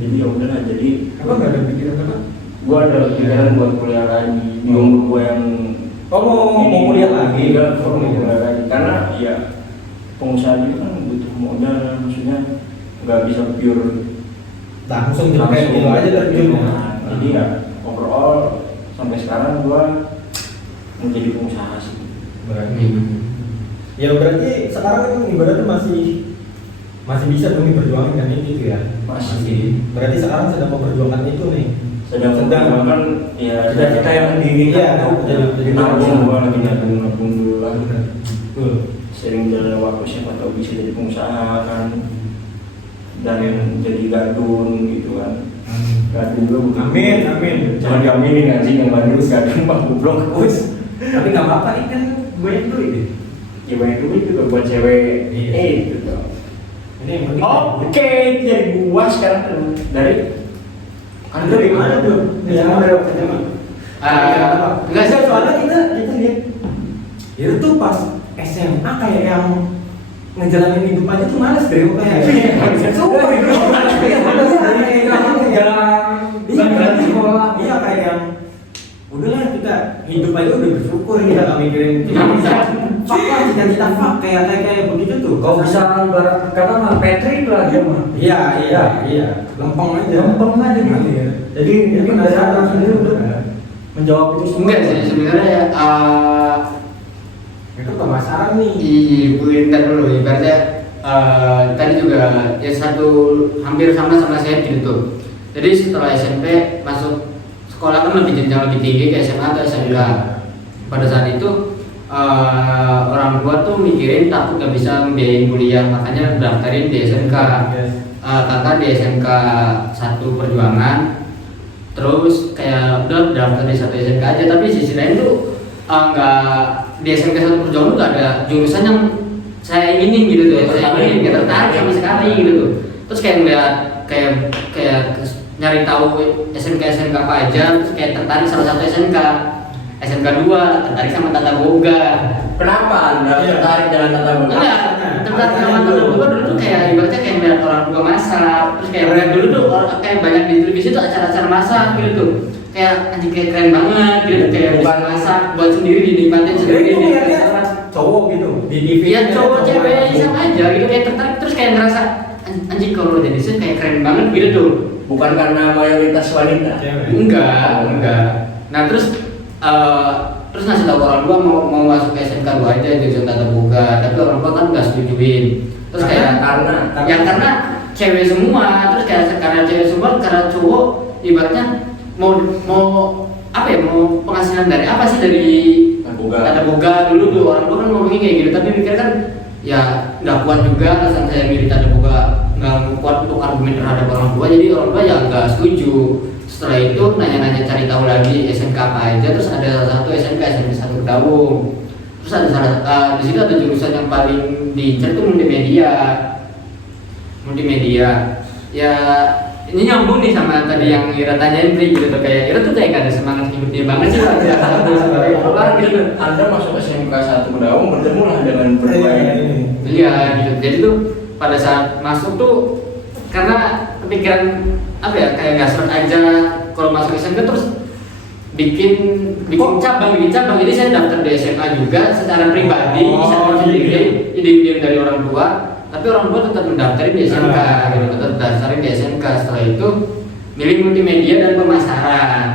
Jadi ya udahlah, jadi Apa nggak ada pikiran apa? gue ada pikiran buat kuliah lagi di umur gue yang Mau kuliah lagi? Enggak, mau kuliah lagi karena ya pengusaha itu kan butuh modal, maksudnya nggak bisa pure Langsung kayak gitu aja terjun. Jadi ya overall sampai sekarang gue menjadi pengusaha sih. Berarti ya berarti sekarang kan ibaratnya masih bisa dong diperjuangkan ini gitu ya. Masih. Berarti sekarang sedang memperjuangkan itu nih. Sedang kan ya Cita-cita yang diinginkan Iya, jadi nabung, gue lagi nabung dulu lah. Betul. Sering jalan waktu siapa tahu bisa jadi pengusaha kan, dan jadi gadun gitu kan. Gadun gue bukan. Amin. Jangan diaminin anjing yang gadun mah goblok us. Tapi nggak apa-apa, ini kan banyak duit ya. Ya banyak duit juga buat cewek. Iya. Gitu. Ini yang penting. Oke, jadi gua sekarang tuh dari Anda dari mana tuh? Dari mana? Enggak sih, soalnya kita lihat itu tuh pas SMA kayak yang ngejalanin hidup aja tuh males deh kayak sumpah itu iya kayak yang udahlah kita hidup aja udah bersyukur kita gak mikirin fuck lah cita-cita fuck kayak begitu tuh Kalau bisa ibarat kata mah Patrick lah dia mah. iya lempeng aja gitu ya. Jadi nggak sadar sendiri untuk menjawab itu semua. enggak sih sebenarnya itu pemasaran nih Ibu Intan dulu ibaratnya tadi juga ya hampir sama saya gitu tuh. Jadi setelah SMP masuk sekolah kan lebih jenjang lebih tinggi ke SMA atau SMK. Pada saat itu orang tua tuh mikirin takut gak bisa membiayain kuliah, makanya daftarin di SMK. Kakak di SMK 1 Perjuangan, terus kayak udah daftar di satu SMK aja, tapi di sisi lain tuh nggak di SMK 1 Perjuangan tuh nggak ada jurusan yang saya inginin gitu tuh, saya inginin nggak tertarik sama sekali gitu tuh. Terus kayak ngeliat kayak nyari tahu SMK apa aja, terus kayak tertarik salah satu SMK 2 tertarik sama tata boga. Kenapa Anda tertarik dengan tata boga? Enggak, tertarik sama tata boga dulu tuh kayak ibaratnya kayak ngeliat orang tua masak, terus kayak ngeliat dulu tuh kayak banyak di televisi tuh acara-acara masak gitu tuh. Kayak anjing kayak keren banget gitu, kayak bukan masak buat sendiri dinikmatin sendiri di restoran. Cowok gitu di TV Iya cowok cewek sama aja gitu kayak tertarik terus kayak ngerasa anjing kalau jadi chef kayak keren banget gitu tuh. Bukan karena mayoritas wanita. Enggak. Nah terus ngasih tahu orang tua mau masuk ke SMK 2 aja jurusan tata boga, tapi orang tua kan nggak setujuin. Terus karena cewek semua, terus kayak karena cewek semua, karena cowok ibaratnya mau apa ya, mau penghasilan dari apa sih dari tata boga dulu tuh orang tua kan ngomongnya kayak gitu, tapi mikir kan ya nggak kuat juga alasan saya milih tata boga, nggak kuat untuk argumen terhadap orang tua, jadi orang tua ya nggak setuju. Setelah itu nanya-nanya cari tahu lagi SMK apa aja, terus ada salah satu SMP 1 Kedawung. Terus ada di situ ada jurusan yang paling diincar tuh multimedia. Ya ini nyambung nih sama tadi yang Ira tanyain Pri gitu tuh, kayak Ira tuh kayak gak ada semangat hidupnya banget sih lah sebagai orang gitu. Anda masuk SMK 1 Kedawung bertemu lah dengan berbagai Iya gitu. Jadi tuh pada saat masuk tuh karena kepikiran apa ya, kayak nggak seret aja kalau masuk SMK terus bikin cabang, jadi saya daftar di SMA juga secara pribadi, saya sendiri ide dari orang tua, tapi orang tua tetap mendaftarin di SMK gitu, tetap daftarin di SMK. Setelah itu milih multimedia dan pemasaran.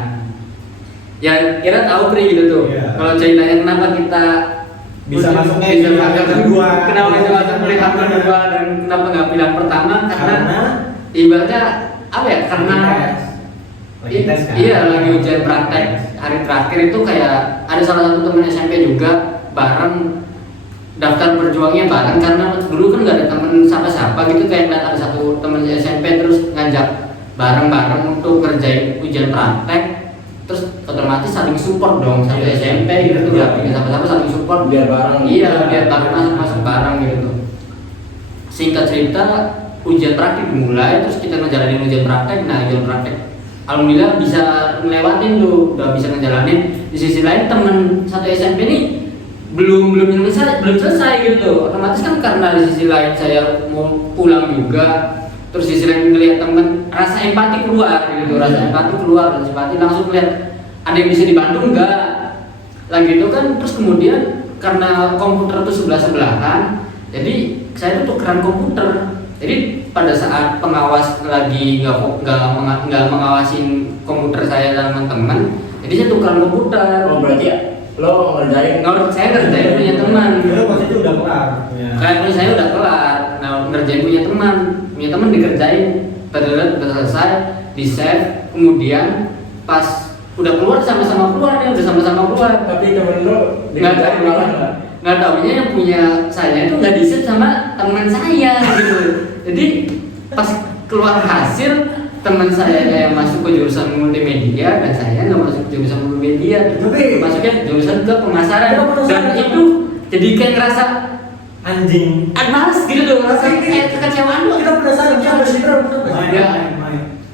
Ya kira tahu Pri gitu tuh. Kalau ceritanya kenapa kita bisa masuk kedua, kenapa bisa masuk pilihan kedua dan kenapa nggak pilihan pertama, karena ibaratnya apa ya, karena lagi tes kan? Iya lagi ujian praktek hari terakhir itu kayak ada salah satu teman SMP juga bareng daftar berjuangnya bareng, karena dulu kan nggak ada temen siapa-siapa gitu, kayak ada satu temen SMP terus ngajak bareng-bareng untuk kerjain ujian praktek, terus otomatis saling support dong, satu SMP gitu tuh nggak bikin sama-sama, saling support biar bareng. Iya biar bareng masuk bareng gitu. Singkat cerita ujian praktek dimulai, terus kita ngejalanin ujian praktek. Nah ujian praktek alhamdulillah bisa ngelewatin tuh, udah bisa ngejalanin. Di sisi lain temen satu SMP ini belum selesai gitu. Otomatis kan karena di sisi lain saya mau pulang juga, terus di sisi lain ngelihat temen, rasa empati keluar gitu, rasa empati langsung lihat ada yang bisa dibantu enggak lagi itu kan. Terus kemudian karena komputer itu sebelah-sebelahan, jadi saya tuh tukeran komputer. Jadi pada saat pengawas lagi nggak mengawasin komputer saya dan teman-teman, jadi saya tukeran komputer. Oh berarti ya lo ngerjain? Saya ngerjain punya teman. Itu pasti itu udah kelar. Kayak punya saya udah kelar. Nah ngerjain punya teman dikerjain, udah selesai, di save, kemudian pas udah keluar sama-sama keluar ya, udah sama-sama keluar. Tapi temen lo Nggak tahu, nggak taunya yang punya saya itu nggak di-save sama teman saya gitu. Jadi pas keluar hasil, teman saya yang masuk ke jurusan multimedia dan saya nggak masuk ke jurusan multimedia, Tapi- masuknya jurusan ke pemasaran. Dan itu jadi kayak ngerasa Anjing. males gitu loh, ngerasa kayak kekecewaan loh. Kita penasaran siapa sih bro?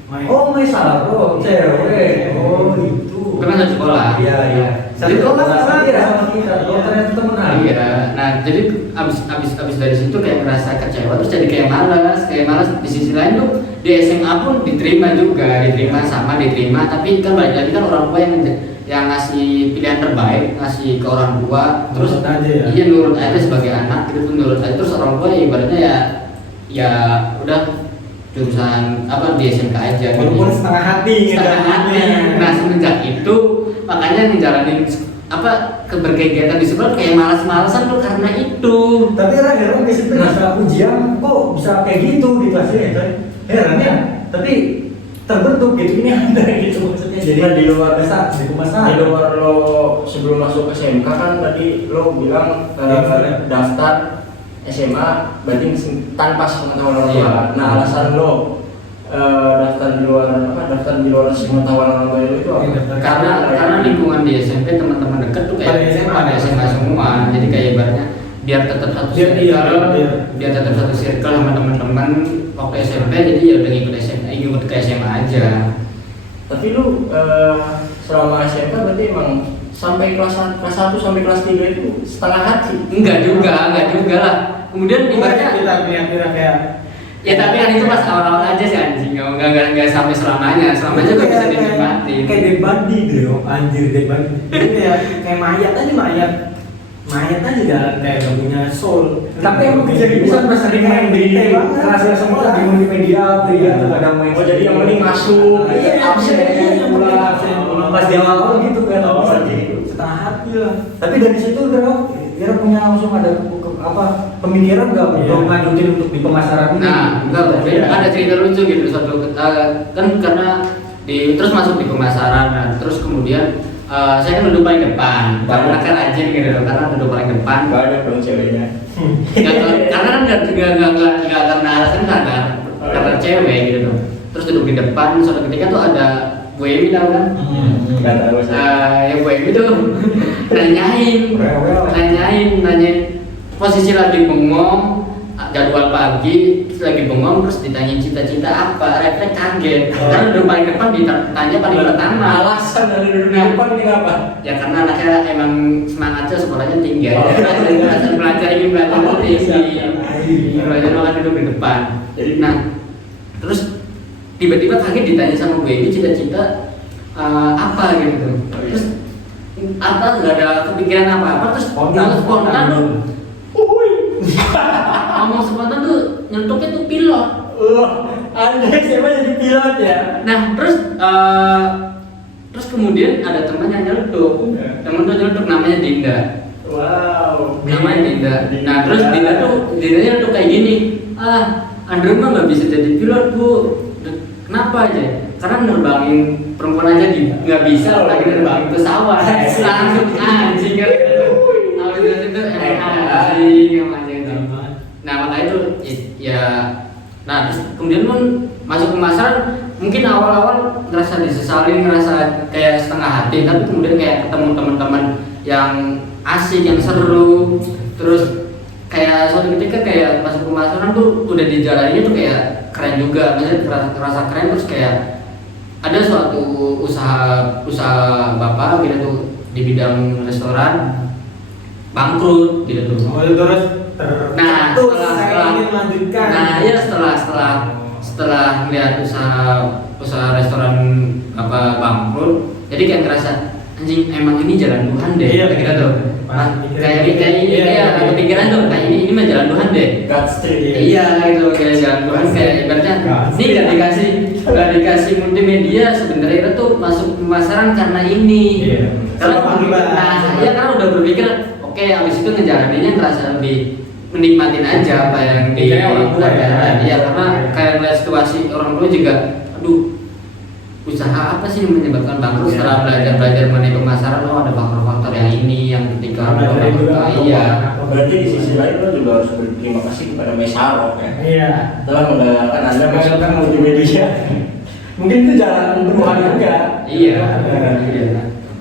Main. Oh salah bro, cewek. Oh gitu. Kan satu sekolah. Iya. Jadi Satu kok kelas sama sama kita. Oh ternyata temen. Iya, nah jadi abis dari situ kayak ngerasa kecewa, terus jadi kayak malas. Di sisi lain tuh di SMA pun diterima, tapi kan balik lagi kan orang tua yang ngasih pilihan terbaik, ngasih ke orang tua, terus Nurut aja ya? Iya nurut aja sebagai anak, gitu nurut aja. Terus orang tua ya ibaratnya ya udah jurusan apa di SMK aja. Walaupun gitu. setengah hati Setengah hati. Nah semenjak itu makanya ngejalanin keberkegiatan di sekolah kayak malas-malasan tuh karena itu. Tapi heran di situ masa ujian kok bisa kayak gitu di kelasnya ya coy. Heran ya. Tapi terbentuk gitu ini ada gitu maksudnya. Jadi di luar di pemasaran. di luar lo sebelum masuk ke SMK kan tadi lo bilang daftar SMA berarti tanpa sepengetahuan orang tua. Iya. Nah alasan lo daftar di luar sepengetahuan orang tua itu apa? Karena lingkungan di SMP teman-teman deket tuh Pada kayak SMA. pada SMA semua. Jadi kayak ibaratnya biar tetap satu biar tetap satu circle sama teman-teman waktu SMP, jadi ya udah ngikut ke SMA aja. Tapi lu selama SMK berarti emang sampai kelas 1 sampai kelas 3 itu setengah hati? Enggak juga lah. Kemudian ibaratnya kita kira kayak ya tapi kan itu pas awal-awal aja sih anjing, enggak sampai selamanya juga bisa dinikmati. kayak dead body bro, anjir dead body. Ini ya kayak mayat aja jalan kayak gak punya soul. Tapi emang jadi bisa pas sering main di kelas semua di multimedia tuh ya kadang main. Oh jadi yang penting masuk, Iya, absen yang pulang. pulang. Pas di awal gitu kan Oh, bisa gitu. gitu. Setengah hati lah. Tapi dari situ dia punya langsung ada pemikiran nggak Iya. untuk lanjutin untuk di pemasaran ini? Nah, enggak, ada cerita lucu gitu suatu kan karena terus masuk di pemasaran, nah, terus kemudian saya kan duduk paling depan, karena kan rajin gitu, karena duduk paling depan. Banyak dong ceweknya. Karena kan nggak karena alasan karena cewek gitu dong. Terus duduk di depan, suatu ketika tuh ada Bu Emi tau kan? Nggak tahu saya. Ya Bu Emi tuh nanyain posisi lagi bengong, jadwal pagi, terus lagi bengong, terus ditanyain cita-cita apa, refleks kaget. Karena duduk paling depan ditanya paling pertama. Alasan dari duduk di depan ini apa? Ya karena anaknya emang semangatnya sekolahnya tinggi Oh. aja. Belajar ingin belajar tuh tinggi. Belajar malah duduk di depan. Nah, terus tiba-tiba kaget ditanya sama Bu Emi cita-cita apa gitu. Terus apa nggak ada kepikiran apa-apa, terus spontan tuh ngomong spontan tuh nyentoknya tuh pilot. Anda siapa jadi pilot ya? Nah terus kemudian ada teman yang nyeletuk, teman tuh nyeletuk namanya Dinda. Wow. Namanya Dinda. Nah terus Dindanya tuh kayak gini, Andrew mah nggak bisa jadi pilot Bu. Kenapa aja? Karena nerbangin perempuan aja nggak bisa, lagi nerbangin pesawat. Langsung anjing kan. Habis itu anjing. Nah makanya itu ya. Nah terus kemudian pun masuk pemasaran, mungkin awal-awal ngerasa disesalin, ngerasa kayak setengah hati, tapi kemudian kayak ketemu teman-teman yang asik, yang seru, terus kayak suatu ketika kayak masuk pemasaran tuh udah dijalaninya tuh kayak keren juga, maksudnya terasa keren. Terus kayak ada suatu usaha bapak gitu tuh di bidang restoran bangkrut gitu tuh. Terus Nah, setelah saya ingin melanjutkan. Nah, ya setelah setelah melihat usaha restoran apa bangkrut, jadi kayak ngerasa anjing emang ini jalan Tuhan deh. Iya, Kita tuh kayak ini kayak kepikiran tuh kayak ini mah jalan Tuhan deh. God Street. Iya gitu kayak jalan Tuhan kayak ibaratnya ini gak dikasih multimedia sebenarnya itu tuh masuk pemasaran karena ini. Iya. Karena karena udah berpikir oke abis itu ngejalaninnya ngerasa lebih menikmatin aja apa yang di pelajaran. Iya karena kayak ngeliat situasi orang tua juga, aduh usaha apa sih yang menyebabkan bangkrut setelah belajar mengenai pemasaran, ada faktor-faktor yang ini yang ketika iya. Berarti di sisi lain lo juga harus berterima kasih kepada Mesaro ya. Iya. Telah menggagalkan Anda masukkan multimedia. Mungkin itu jalan Tuhan juga. Iya.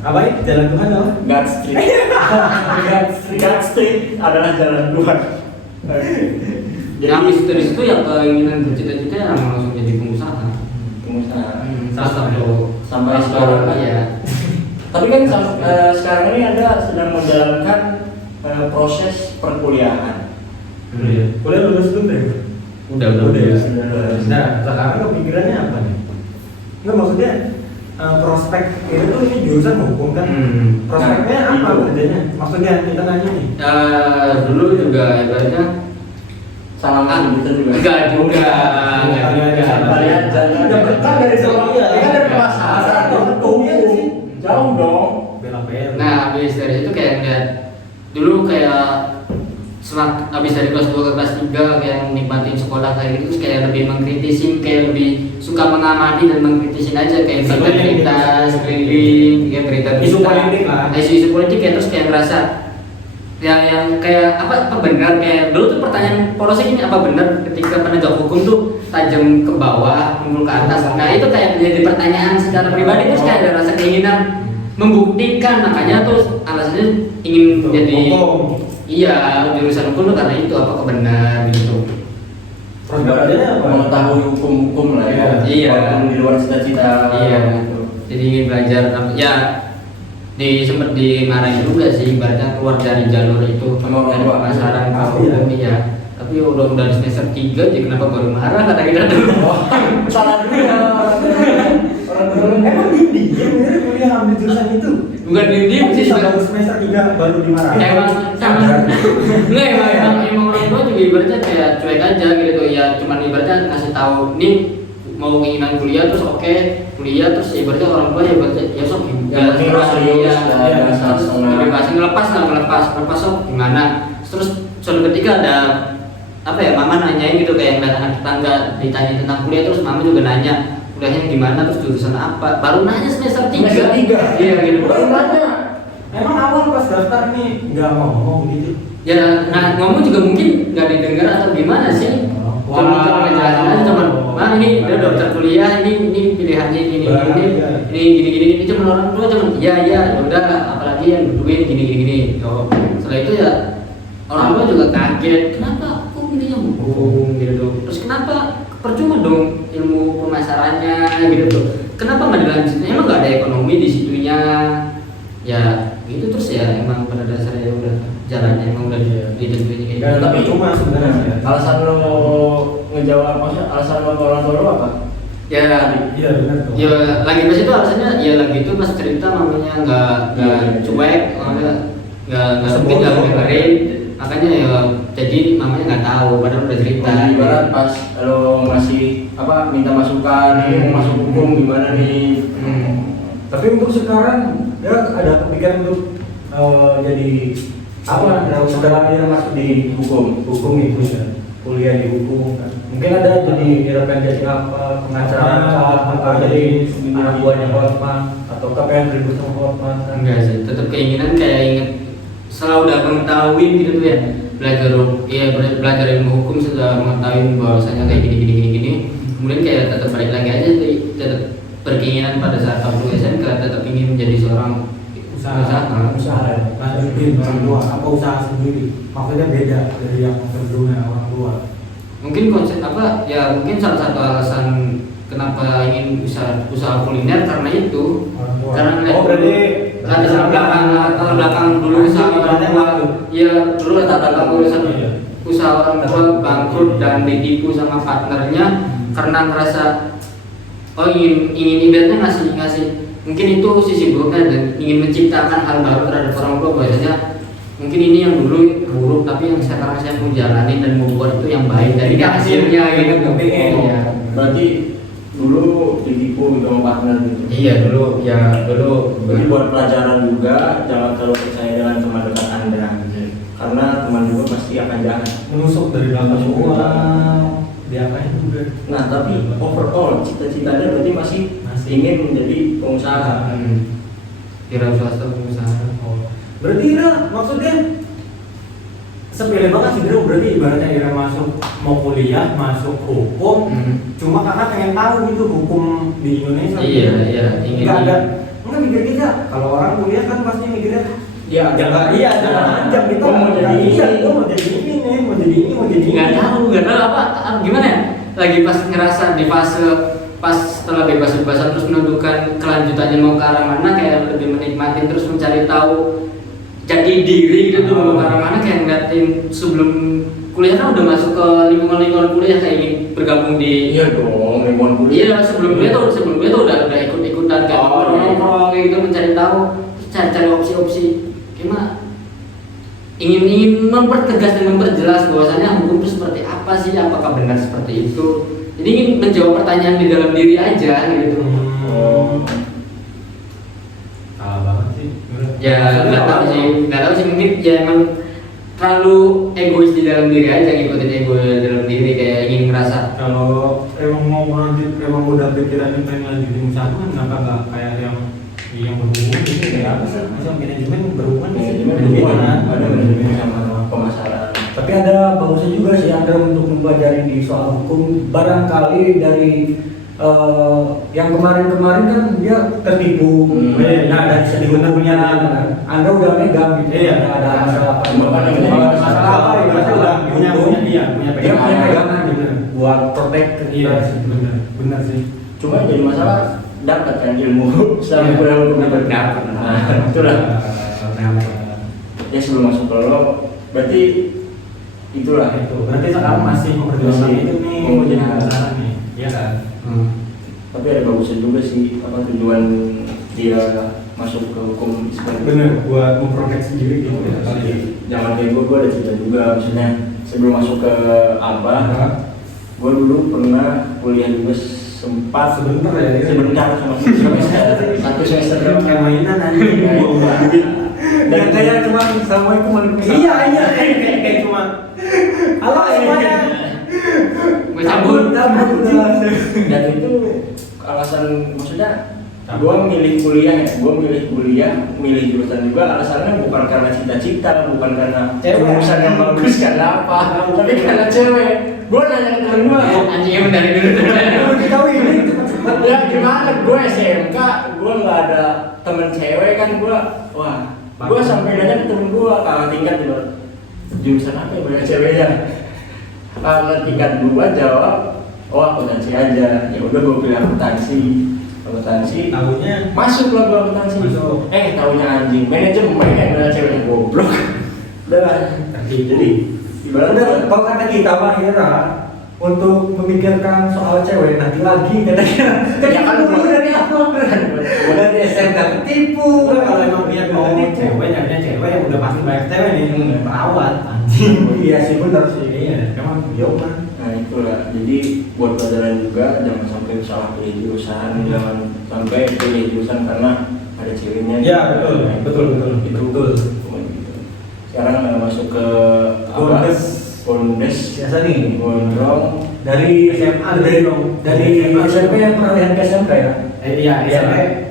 Apa itu jalan Tuhan apa? God Street. God Street adalah jalan Tuhan. Jadi habis dari situ ya keinginan bercita-cita yang langsung jadi pengusaha. Salah satu sampai sekarang. Iya. Tapi kan sekarang ini Anda sedang menjalankan proses perkuliahan. Kuliah lulus belum deh? Udah ya. Sudah. Nah, sekarang kepikirannya apa nih? Enggak maksudnya prospek ini jurusan hukum kan? Prospeknya Nah, apa itu. kerjanya? Maksudnya kita nanya nih. Dulu juga ibaratnya Salaman gitu juga. enggak juga. Kalian jangan kan dari Surabaya, kan dari pemasaran, jauh dong. Bela-bela. Nah, habis dari itu kayak ngeliat dulu kayak habis dari kelas 2 ke kelas 3 kayak nikmatin sekolah kayak gitu, terus kayak lebih mengkritisi, kayak lebih suka mengamati dan mengkritisin aja kayak berita sekeliling, kayak berita Isu politik lah. isu politik ya, terus kayak ngerasa yang kayak apa benar kayak dulu tuh pertanyaan porosnya ini, apa benar ketika penegak hukum tuh tajam ke bawah muncul ke atas. Nah itu kayak menjadi pertanyaan secara pribadi, terus kayak ada rasa keinginan membuktikan, makanya tuh alasannya ingin jadi iya jurusan hukum tuh karena itu apa kebenar gitu. Prospeknya apa? Mengetahui hukum-hukum lah ya. Iya. Walaupun di luar cita-cita. Iya. Gitu. Jadi ingin belajar ya sempat dimarahin juga sih, ibaratnya keluar dari jalur itu Sama orang dari tua. pemasaran ke Pasti hukum ya. Tapi udah di semester 3 jadi kenapa baru marah kata kita dulu. Salah dia. Orang dulu Emang Dindi yang mirip kuliah ambil jurusan itu? Bukan diem sih Baru semester 3 baru dimarahin. emang sama nggak emang orang tua juga ibaratnya kayak cuek aja gitu ya, cuman ibaratnya ngasih tahu nih mau keinginan kuliah terus oke kuliah, terus ibaratnya orang tua ya ibaratnya ya sok Yang penting lo serius lah, jangan setengah. ngelepas ngelepas sok gimana. Terus suatu ketika ada apa ya, mama nanyain gitu kayak ngeliat anak tetangga ditanya tentang kuliah, terus mama juga nanya kuliahnya gimana, terus jurusan apa, baru nanya semester 3. Semester 3? Iya gitu. Baru nanya. Emang awal pas daftar nih nggak mau ngomong gitu? Ya, nah ngomong juga mungkin nggak didengar atau gimana sih? Cuma ngejelasin aja cuman, ini udah daftar kuliah, ini pilihannya ini gini, cuma orang tua cuman iya, udah apalagi yang duit gini. Setelah itu ya orang tua juga kaget, kenapa kok milihnya hukum gitu tuh? Terus kenapa percuma dong ilmu pemasarannya gitu tuh? Kenapa nggak dilanjutin? Emang nggak ada ekonomi di situnya? Ya gitu, terus ya emang pada dasarnya udah jalannya emang udah ditentuin kayak gitu. Tapi cuma sebenarnya alasan lo ngejawab maksudnya alasan lo ke orang tua lo apa? Ya iya benar tuh. ya lagi pas itu alasannya ya lagi itu pas cerita mamanya nggak cuek, nggak mungkin nggak dengerin, makanya ya jadi mamanya nggak tahu padahal udah cerita. Ibarat pas lo ngasih apa minta masukan nih mau masuk hukum gimana nih? Tapi untuk sekarang ya ada kepikiran untuk jadi apa? Setelah dia masuk di hukum itu ya, kuliah di hukum kan. Mungkin ada jadi pengen jadi apa, pengacara atau jadi anak buahnya Hotman atau pengen ribut sama Hotman kan. Enggak sih, tetap keinginan kayak inget selalu udah mengetahui gitu tuh ya, belajar ilmu hukum sudah mengetahui bahwasanya kayak gini, kemudian kayak tetap balik lagi aja tuh, tetap berkeinginan pada saat waktu SMK tetap ingin menjadi seorang usaha ya, lanjutin orang tua apa usaha sendiri, maksudnya beda dari yang sebelumnya orang tua. Mungkin konsep apa ya, mungkin salah satu alasan kenapa ingin usaha kuliner karena itu Orang tua. karena Berarti latar belakang dulu usaha orang tua ya, dulu latar belakang urusan usaha orang tua bangkrut dan ditipu sama partnernya karena ngerasa ingin ibaratnya ngasih mungkin itu sisi buruknya dan ingin menciptakan hal baru terhadap orang tua. Biasanya mungkin ini yang dulu buruk tapi yang sekarang saya mau jalani dan mau buat itu yang baik dari hasilnya gitu. Iya. Berarti dulu ditipu sama partner gitu. Iya dulu Jadi buat pelajaran juga, jangan terlalu percaya dengan teman dekat Anda. Karena teman juga pasti akan jahat. menusuk dari belakang semua, diapain juga. Nah, tapi overall cita-citanya berarti masih ingin menjadi pengusaha. Kira swasta pengusaha. Berarti Ira maksudnya sepele banget sih bro, berarti ibaratnya Ira mau kuliah, masuk hukum, cuma karena pengen tahu gitu hukum di Indonesia. Iya, ingin. Enggak mikir kita, kalau orang kuliah kan pasti mikirnya Ya, jangan aja kita Gua mau jadi ini. gua mau jadi ini nih, mau jadi ini. Nggak tahu apa gimana ya. Lagi pas ngerasa di fase pas setelah bebas-bebasan terus menentukan kelanjutannya mau ke arah mana, kayak lebih menikmati terus mencari tahu jadi diri gitu tuh mau ke arah mana, kayak ngeliatin sebelum kuliah kan udah masuk ke lingkungan kuliah kayak ingin bergabung di Iya dong, lingkungan kuliah. iya sebelum kuliah tuh udah ikut-ikutan kayak nongkrong kayak gitu mencari tahu, cari opsi-opsi gimana ingin mempertegas dan memperjelas bahwasanya hukum itu seperti apa sih, apakah benar seperti itu. Jadi ingin menjawab pertanyaan di dalam diri aja gitu. Salah banget sih. Ya nggak tahu sih mungkin ya emang terlalu egois di dalam diri aja, ngikutin ego dalam diri kayak ingin ngerasa. Kalau emang udah pikiran pengen lanjutin usaha, kenapa nggak kayak yang berhubungan gitu, kayak apa sih? Masa manajemen berhubungan sih? Ada manajemen sama pemasaran. Tapi ada bagusnya juga sih Anda untuk mempelajari di soal hukum. Barangkali dari yang kemarin-kemarin kan dia tertipu. Nah, dari segi hukumnya Anda udah megang gitu. Iya. Ada masalah apa? Cuma kan yang Masalah apa ya? Masalah punya dia punya pegangan gitu buat protect Iya, benar sih. Cuma jadi masalah dapat kan ilmu selama kuliah hukum dapat. Nah, itulah. Ya sebelum masuk ke lo, berarti itulah Itu berarti sekarang masih memperjuangkan Masih. itu nih, mau jadi pengusaha nih, iya kan? Tapi ada bagusnya juga sih apa tujuan dia masuk ke hukum seperti Bener, buat memproteksi diri gitu ya. Jangan kayak gue ada cerita juga, maksudnya sebelum masuk ke apa, gue dulu pernah kuliah juga sempat Sebentar ya, sebentar sama satu semester kayak mainan anjing. dan kayak cuma assalamualaikum waalaikumsalam. Iya, kayak cuma halo semuanya. Gue cabut. dan itu alasan maksudnya gue milih kuliah milih jurusan juga alasannya bukan karena cita-cita, bukan karena Cewek. jurusan yang bagus karena apa, tapi karena cewek. Gue nanya ke temen gue, Anjing emang dari dulu tuh. ya gimana, gue SMK gue nggak ada temen cewek kan, gue sampai nanya ke temen gue kakak tingkat juga jurusan apa ya banyak ceweknya. Kakak tingkat 2 jawab akuntansi aja. Ya udah gue pilih akuntansi. Tahunya Masuk lah gue akuntansi. Masuk. Tahunya anjing manajemen yang ada ceweknya goblok. Udah. Jadi ibaratnya Kalau kata kita mah Ira untuk memikirkan soal cewek nanti lagi kira-kira. Ya kan dulu dari awal dari SMK ketipu. kalau emang dia mau cewek, nyarinya cewek yang udah pasti banyak cewek nih, perawat anjing. Iya sih benar sih. Iya, emang Yoman. nah itulah. Jadi buat pelajaran juga jangan sampai salah pilih jurusan, jangan sampai pilih jurusan karena ada ceweknya. Iya, betul. Sekarang masuk ke Bondes Biasa nih Gondrong dari SMA dari SMP yang peralihan ke SMP ya. Iya,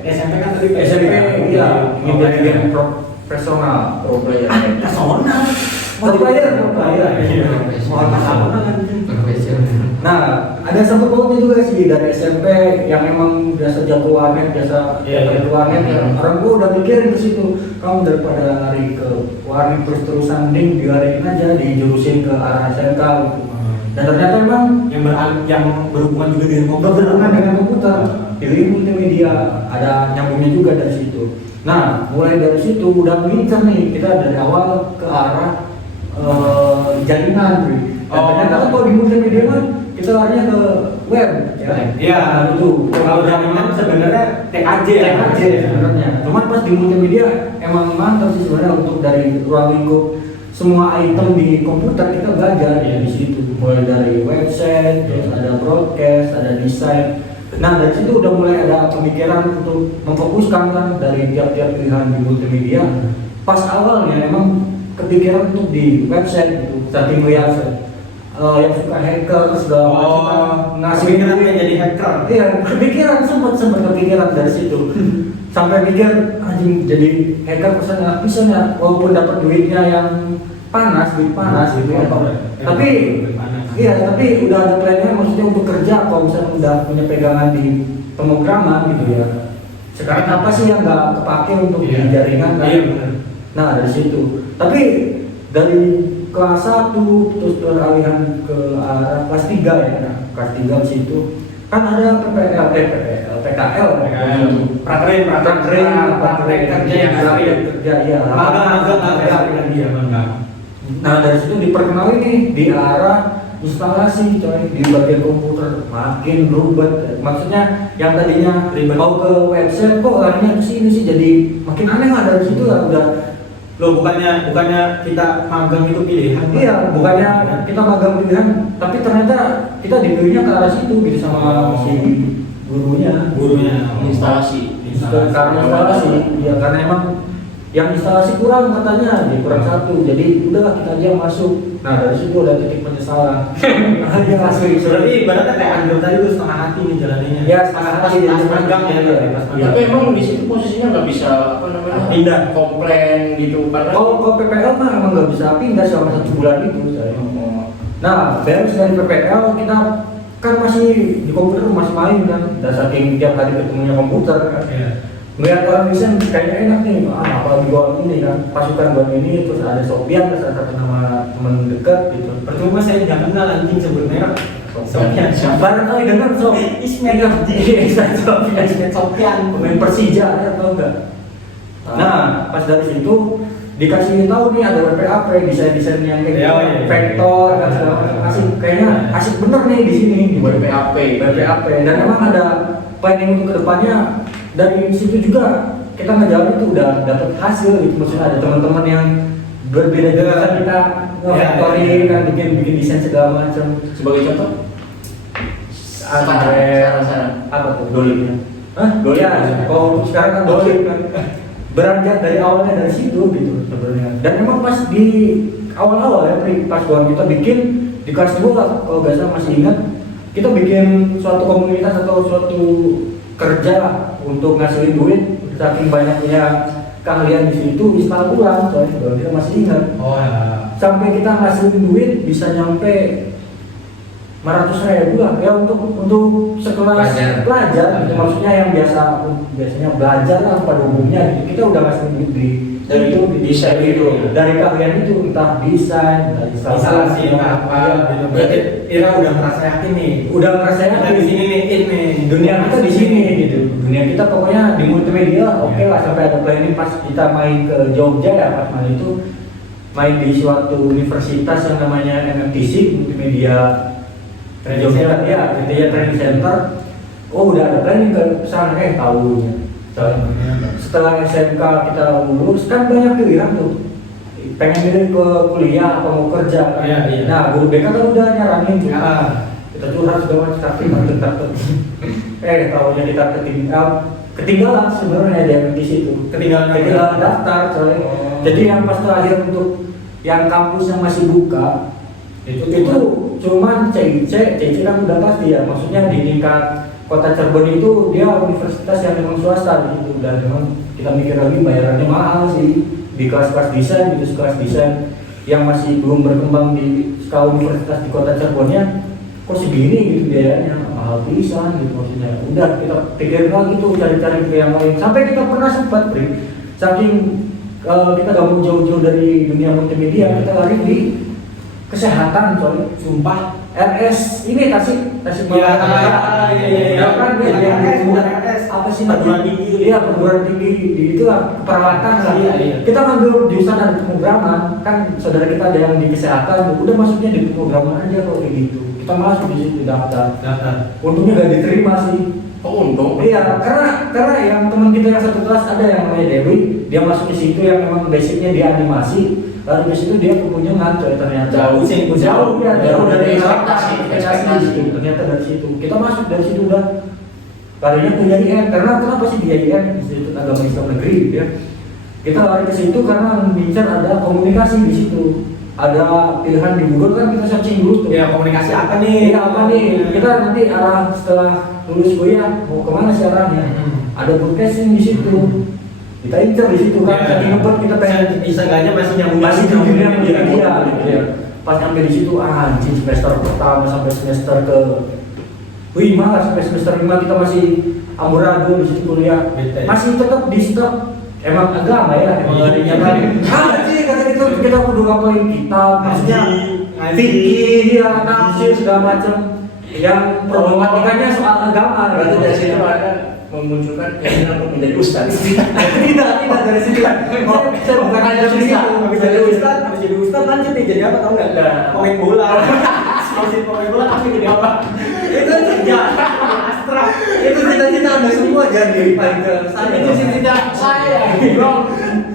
SMP kan tadi SMP iya ingin jadi profesional. pro player. Personal. Pro player. Mohon maaf Profesional. Nah, ada sangkut pautnya juga sih dari SMP yang emang biasa jago warnet, biasa Iya. jago warnet. Orang gua udah mikirin ke situ, kamu daripada lari ke warnet terus-terusan mending diarahin aja dijurusin ke arah SMK gitu. Dan ternyata emang yang berhubungan juga dengan berhubungan dengan komputer, ilmu multimedia, ada nyambungnya juga dari situ. Nah, mulai dari situ udah ngincer nih kita dari awal ke arah jaringan, Bri. Dan ternyata kan kalau di multimedia kan kita larinya ke web, ya. Iya, itu. Kalau jaringan sebenarnya TKJ sebenarnya. Cuman pas di multimedia emang mantap sih sebenarnya untuk dari ruang lingkup semua item di komputer kita belajar ya di situ. Mulai dari website, terus ada broadcast, ada desain. Nah dari situ udah mulai ada pemikiran untuk memfokuskan kan dari tiap-tiap pilihan di multimedia. Pas awalnya emang kepikiran untuk di website gitu, saking lihat yang suka hacker segala macam ngasih kepikiran jadi hacker. Iya, kepikiran sempat kepikiran dari situ. Sampai mikir anjing jadi hacker pesannya bisa ya, walaupun dapat duitnya yang duit panas gitu ya. Tapi iya, tapi udah ada plannya maksudnya untuk kerja kalau misalnya udah punya pegangan di pemrograman gitu ya. Sekarang apa sih yang nggak kepake untuk di jaringan kan? Iya benar. Nah dari situ. Tapi dari kelas 1 terus beralihan ke arah kelas 3 ya. Nah, kelas 3 di situ kan ada PKL, praktek kerja ya. Magang. Nah dari situ diperkenalin nih di arah instalasi coy di bagian komputer makin ribet. Maksudnya yang tadinya mau ke website kok larinya ke sini sih jadi makin aneh lah dari situ lah udah. Loh bukannya kita magang itu pilihan? Iya, bukannya kita magang pilihan, tapi ternyata kita dipilihnya ke arah situ gitu sama si gurunya. instalasi. Karena instalasi, ya karena emang yang instalasi kurang katanya, kurang satu, jadi udahlah kita aja masuk. Nah dari situ udah titik penyesalan. Ya asli. Berarti ibaratnya kayak Andrew tadi tuh setengah hati nih jalannya. Ya setengah hati pas jadi magang ya. Tapi emang di situ posisinya nggak bisa apa namanya pindah komplain gitu karena Kalau PPL mah emang nggak bisa pindah selama 1 bulan itu saya. Nah beres dari PPL kita kan masih di komputer masih main kan, dan saking tiap hari ketemunya komputer kan. Iya. Melihat orang desain kayaknya enak nih, apalagi gua ini kan pasukan gua ini terus ada Sofian salah satu nama teman dekat gitu. Percuma saya nggak kenal anjing sebut merek. Sofian. Barang kali dengar Sofian pemain Persija ya tau nggak? Nah pas dari situ dikasih tahu nih ada WPAP desain yang kayak gitu, vektor dan segala macam asik, kayaknya asik bener nih di sini di WPAP dan emang ada planning untuk kedepannya. Dari situ juga kita ngejalan itu udah dapat hasil gitu, maksudnya ada teman-teman yang berbeda jurusan kita ngefaktori kan bikin desain segala macam. sebagai contoh Saran apa tuh? Dolip. Dolip ya, kalau sekarang kan Dolip kan beranjak dari awalnya dari situ gitu sebenarnya. Dan emang pas di awal-awal ya, pas kita bikin di kelas 2 kalau nggak salah masih ingat, kita bikin suatu komunitas atau suatu kerja untuk ngasilin duit, saking banyaknya keahlian di situ install ulang, soalnya kita masih ingat. Sampai kita ngasilin duit bisa nyampe 500.000 lah ya untuk sekelas pelajar gitu. Maksudnya yang biasanya belajar lah pada umumnya gitu. Kita udah ngasilin duit dari itu desain itu, dari keahlian itu entah desain, entah instalasi apa gitu. Berarti Ira udah merasa yakin nih. Udah merasa yakin di sini nih, ini dunia kita di sini gitu. Dunia kita pokoknya di multimedia oke lah, sampai ada planning pas kita main ke Jogja ya, pas main itu main di suatu universitas yang namanya MMTC Multimedia Training Center ya, Training Center. Oh udah ada planning ke sana tahunya. Setelah SMK kita lulus kan banyak pilihan tuh, pengen milih ke kuliah atau mau kerja kan? Iya. Nah guru BK kan udah nyaranin tuh kita curhat segala macam tapi takut tahunya kita ketinggalan sebenarnya di situ, ketinggalan daftar soalnya. Jadi yang pas terakhir untuk yang kampus yang masih buka itu cuman CIC kan udah pasti ya, maksudnya di tingkat Kota Cirebon itu dia universitas yang memang swasta gitu, dan memang kita mikir lagi bayarannya mahal sih di kelas-kelas desain gitu, kelas desain yang masih belum berkembang di skala universitas di Kota Cirebonnya kok segini gitu biayanya, mahal pisan gitu maksudnya. Udah kita pikir lagi tuh cari-cari ke yang lain, sampai kita pernah sempat saking kita gak mau jauh-jauh dari dunia multimedia, kita lari di kesehatan coy, Sumpah. RS ini Tasik Iya, Malaya. iya. Kan dia yang RS. apa sih Perguruan tinggi. Iya, perguruan tinggi di itu lah keperawatan lah. Iya. Kita ngambil jurusan dan pemrograman, kan saudara kita ada yang di kesehatan, udah masuknya di pemrograman aja kalau kayak gitu. Kita masuk di situ daftar. Untungnya gak diterima sih. Oh, untung. Iya, karena yang teman kita yang satu kelas ada yang namanya Dewi, dia masuk di situ yang memang basicnya dia animasi. Lalu di situ dia kekunjungan ternyata Jauh ya, jauh dari ekspektasi di situ. Ternyata dari situ kita masuk dari situ udah karirnya ke IAIN. Karena kenapa sih di IAIN, Institut Agama Islam Negeri ya, kita lari ke situ karena mengincar ada komunikasi di situ. Ada pilihan di Google kan, kita searching dulu tuh. Ya, komunikasi apa nih? Iya, apa nih? Kita nanti arah setelah lulus kuliah mau kemana sih arahnya? Ada broadcasting di situ. Kita incer di situ kan, jadi ngebet kita pengen Seenggaknya masih nyambung masih di dunia media gitu gitu ya. Pas nyampe di situ anjing semester pertama sampai semester ke 5 lah, sampai semester 5 kita masih amburadul di situ kuliah. Bete. Masih tetap di stop emang agama ya, emang larinya kan. Anjing kata itu kita kudu ngapain kitab, maksudnya Ngaji. fikih ya, tafsir segala macam yang problematikanya soal agama. Berarti gitu. dari situ ada memunculkan keinginan untuk menjadi ustaz. tidak dari situ. Saya bukan hanya dari situ. Habis jadi ustad lanjut nih jadi apa tau nggak? Pemain bola. Masih pemain bola tapi jadi apa? Itu kerja Astra. Itu cita-cita udah semua jadi paling ke saya. Itu cita-cita saya, bro.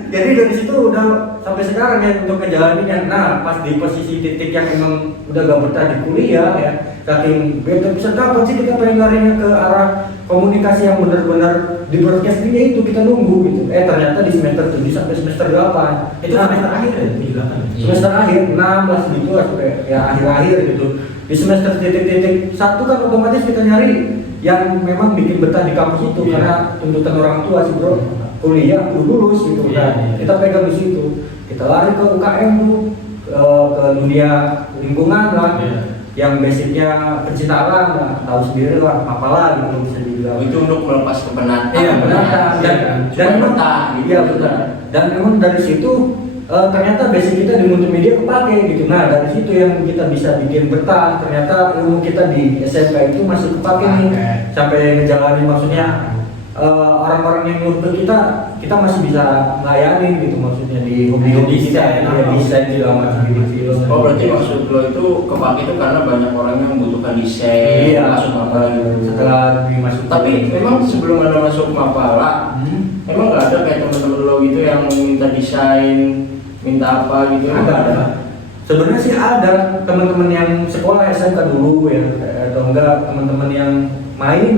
Jadi dari situ udah sampai sekarang ya untuk ngejalaninnya. Nah, pas di posisi titik yang memang udah gak betah di kuliah ya, saking bete bisa kapan sih kita pengen larinya ke arah komunikasi yang benar-benar di broadcastingnya itu kita nunggu gitu. Ternyata di semester 7 sampai semester 8 Itu semester akhir ya? Di belakang. semester akhir 6 lah segitu lah sampai ya akhir-akhir gitu. Di semester titik-titik satu kan otomatis kita nyari yang memang bikin betah di kampus itu. Iya. Karena tuntutan orang tua sih bro, kuliah kudu lulus gitu. Iya, Nah, iya. kita pegang di situ, kita lari ke UKM tuh, ke dunia lingkungan lah. Iya. Yang basicnya pencinta alam lah, tahu sendiri lah apalah gitu bisa dibilang. Itu untuk melepas kepenatan. Iya benar dan memang betah gitu. iya benar dan memang dari situ ternyata basic kita di multimedia kepake gitu. Nah dari situ yang kita bisa bikin betah, ternyata ilmu kita di SMP itu masih kepake nih sampai ngejalanin, maksudnya orang-orang yang nyuruh kita masih bisa ngelayanin gitu, maksudnya di hobi-hobi kita ya, desain segala macam gitu. Oh, berarti maksud lo itu kepake itu karena banyak orang yang membutuhkan desain, Iya. masuk apa gitu. Setelah dimasuk. Tapi memang sebelum ada masuk Mapala, emang nggak ada kayak teman-teman lo gitu yang minta desain, minta apa gitu? Ada. Sebenarnya sih ada teman-teman yang sekolah SMK dulu ya, atau enggak teman-teman yang main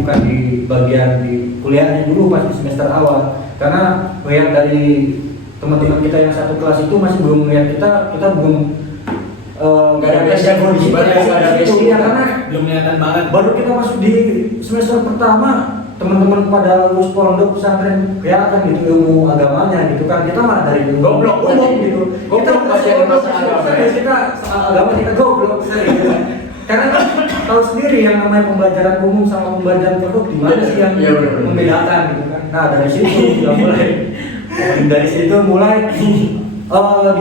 bukan di bagian di kuliahnya dulu pas di semester awal. Karena melihat dari teman-teman kita yang satu kelas itu masih belum melihat kita belum Nggak ada basic, jago di situ, nggak ada basic. ya, karena Belum kelihatan banget. baru kita masuk di semester pertama, teman-teman pada lulus pondok pesantren kelihatan gitu ilmu agamanya gitu kan. Kita mah dari Goblok, umum gitu. Goblok, Kita masih ada goblok, masalah. serius, kita soal agama kita goblok serius. Karena kan tahu sendiri yang namanya pembelajaran umum sama pembelajaran pondok di mana sih yang Iya, benar. membedakan gitu kan. Nah dari situ kita mulai dari situ mulai di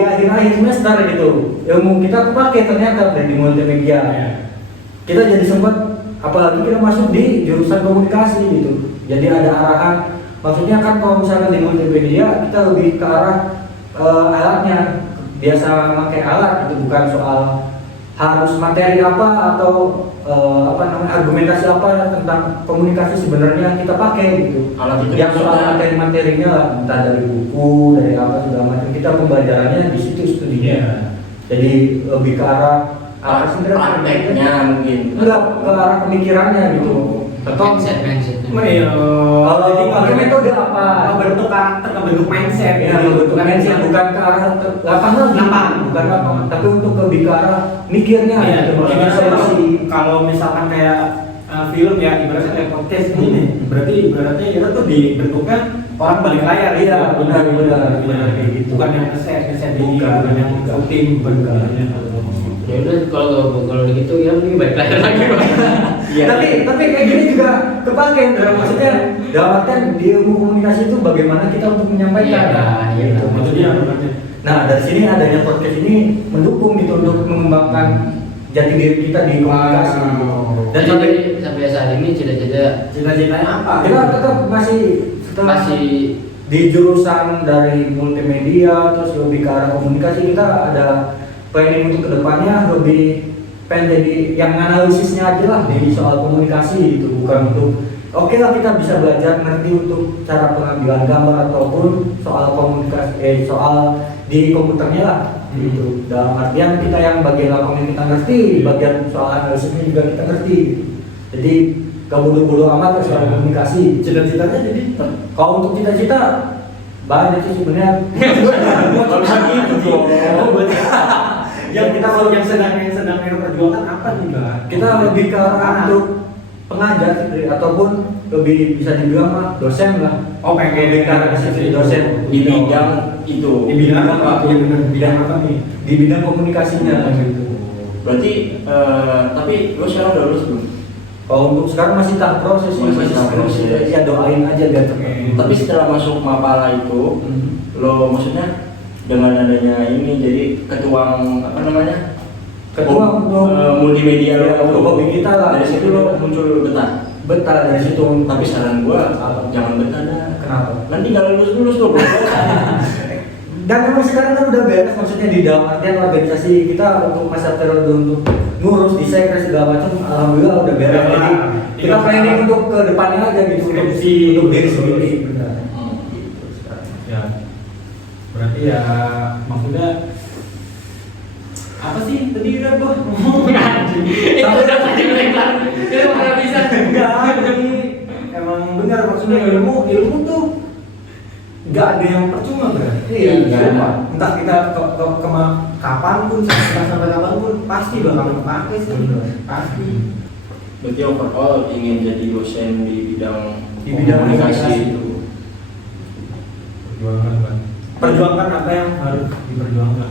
akhir-akhir semester gitu ilmu kita kepake ternyata dari multimedia. Kita jadi sempat, apalagi kita masuk di jurusan komunikasi gitu, jadi ada arahan, maksudnya kan kalau misalnya di multimedia kita lebih ke arah alatnya, biasa memakai alat gitu, bukan soal harus materi apa atau argumentasi apa tentang komunikasi sebenarnya kita pakai gitu. Alat itu Yang soal maksudnya- materi-materinya lah, entah dari buku, dari apa segala macam, kita pembelajarannya di situ studinya. Jadi lebih ke arah apa sih prakteknya mungkin. enggak ke arah pemikirannya gitu. Contoh mindset. Jadi pakai metode apa? bentuk karakter, bentuk mindset. Ya, bentuk mindset bukan ke arah lapangan, bukan lapangan, tapi untuk lebih ke arah mikirnya. Iya, gitu. maksudnya Solusi. kalau misalkan kayak film ya, ibaratnya kayak podcast ini, berarti ibaratnya kita tuh dibentukkan orang balik layar. Iya, benar kayak gitu. Bukan yang ngeset di Bukan. bukan yang syuting, bukan Ya udah kalau begitu ya lebih baik lahir lagi Bang. Iya. Tapi kayak gini juga kepake, Ndra. Maksudnya dalam artian di ilmu komunikasi itu bagaimana kita untuk menyampaikan. Iya, Gitu. Itu dia makanya. Nah, dari sini adanya podcast ini mendukung gitu untuk mengembangkan jati diri kita di komunikasi. Wow. Dan sampai saat ini cita-cita Cita-citanya apa? kita tetap masih masih di jurusan dari multimedia terus lebih ke arah komunikasi. Kita ada planning untuk kedepannya lebih pengen jadi yang analisisnya aja lah di soal komunikasi gitu, bukan untuk oke lah kita bisa belajar ngerti untuk cara pengambilan gambar ataupun soal komunikasi soal di komputernya lah gitu. Dalam artian kita yang bagian lapangan kita ngerti, bagian soal analisisnya juga kita ngerti. Jadi gak bodoh-bodoh amat soal komunikasi. Cita-citanya jadi Kalau untuk cita-cita banyak sih sebenarnya. Kalau bisa gitu dong. yang yang sedang perjuangkan apa nih Bang? Kita lebih ke arah untuk pengajar sih, ataupun lebih bisa dibilang mah dosen lah. Oh, pengen lebih ke arah ke situ, dosen Di bidang itu. Di bidang apa? Yang benar bidang apa nih? di bidang komunikasinya gitu. Berarti tapi lo sekarang udah lulus belum? Kalau untuk sekarang masih tahap proses sih, Masih tahap proses. Ya doain aja biar cepat. Tapi setelah masuk Mapala itu, lo maksudnya dengan adanya ini jadi ketua apa namanya? Ketua untuk multimedia ya, untuk hobi kita lah. Dari situ lo muncul betah. Betah dari situ. Tapi saran gua jangan betah dah. Kenapa? Nanti kalau lulus tuh belum. Dan memang sekarang kan udah beres, maksudnya di dalam artian organisasi kita untuk masa periode untuk ngurus desain dan segala macam, alhamdulillah udah beres. Jadi kita planning untuk ke depannya aja gitu, Skripsi untuk diri sendiri. Benar. Ya. Berarti ya maksudnya apa sih tadi udah gua ngomong itu udah pasti mereka itu nggak bisa. enggak jadi emang benar maksudnya ilmu tuh nggak ada yang percuma berarti. Iya, Iya. Entah kita kapan pun sampai kapan pun pasti bakal kepake sih. Pasti. Berarti overall ingin jadi dosen di bidang Di bidang komunikasi komunikasi. itu. Perjuangkan apa yang harus diperjuangkan.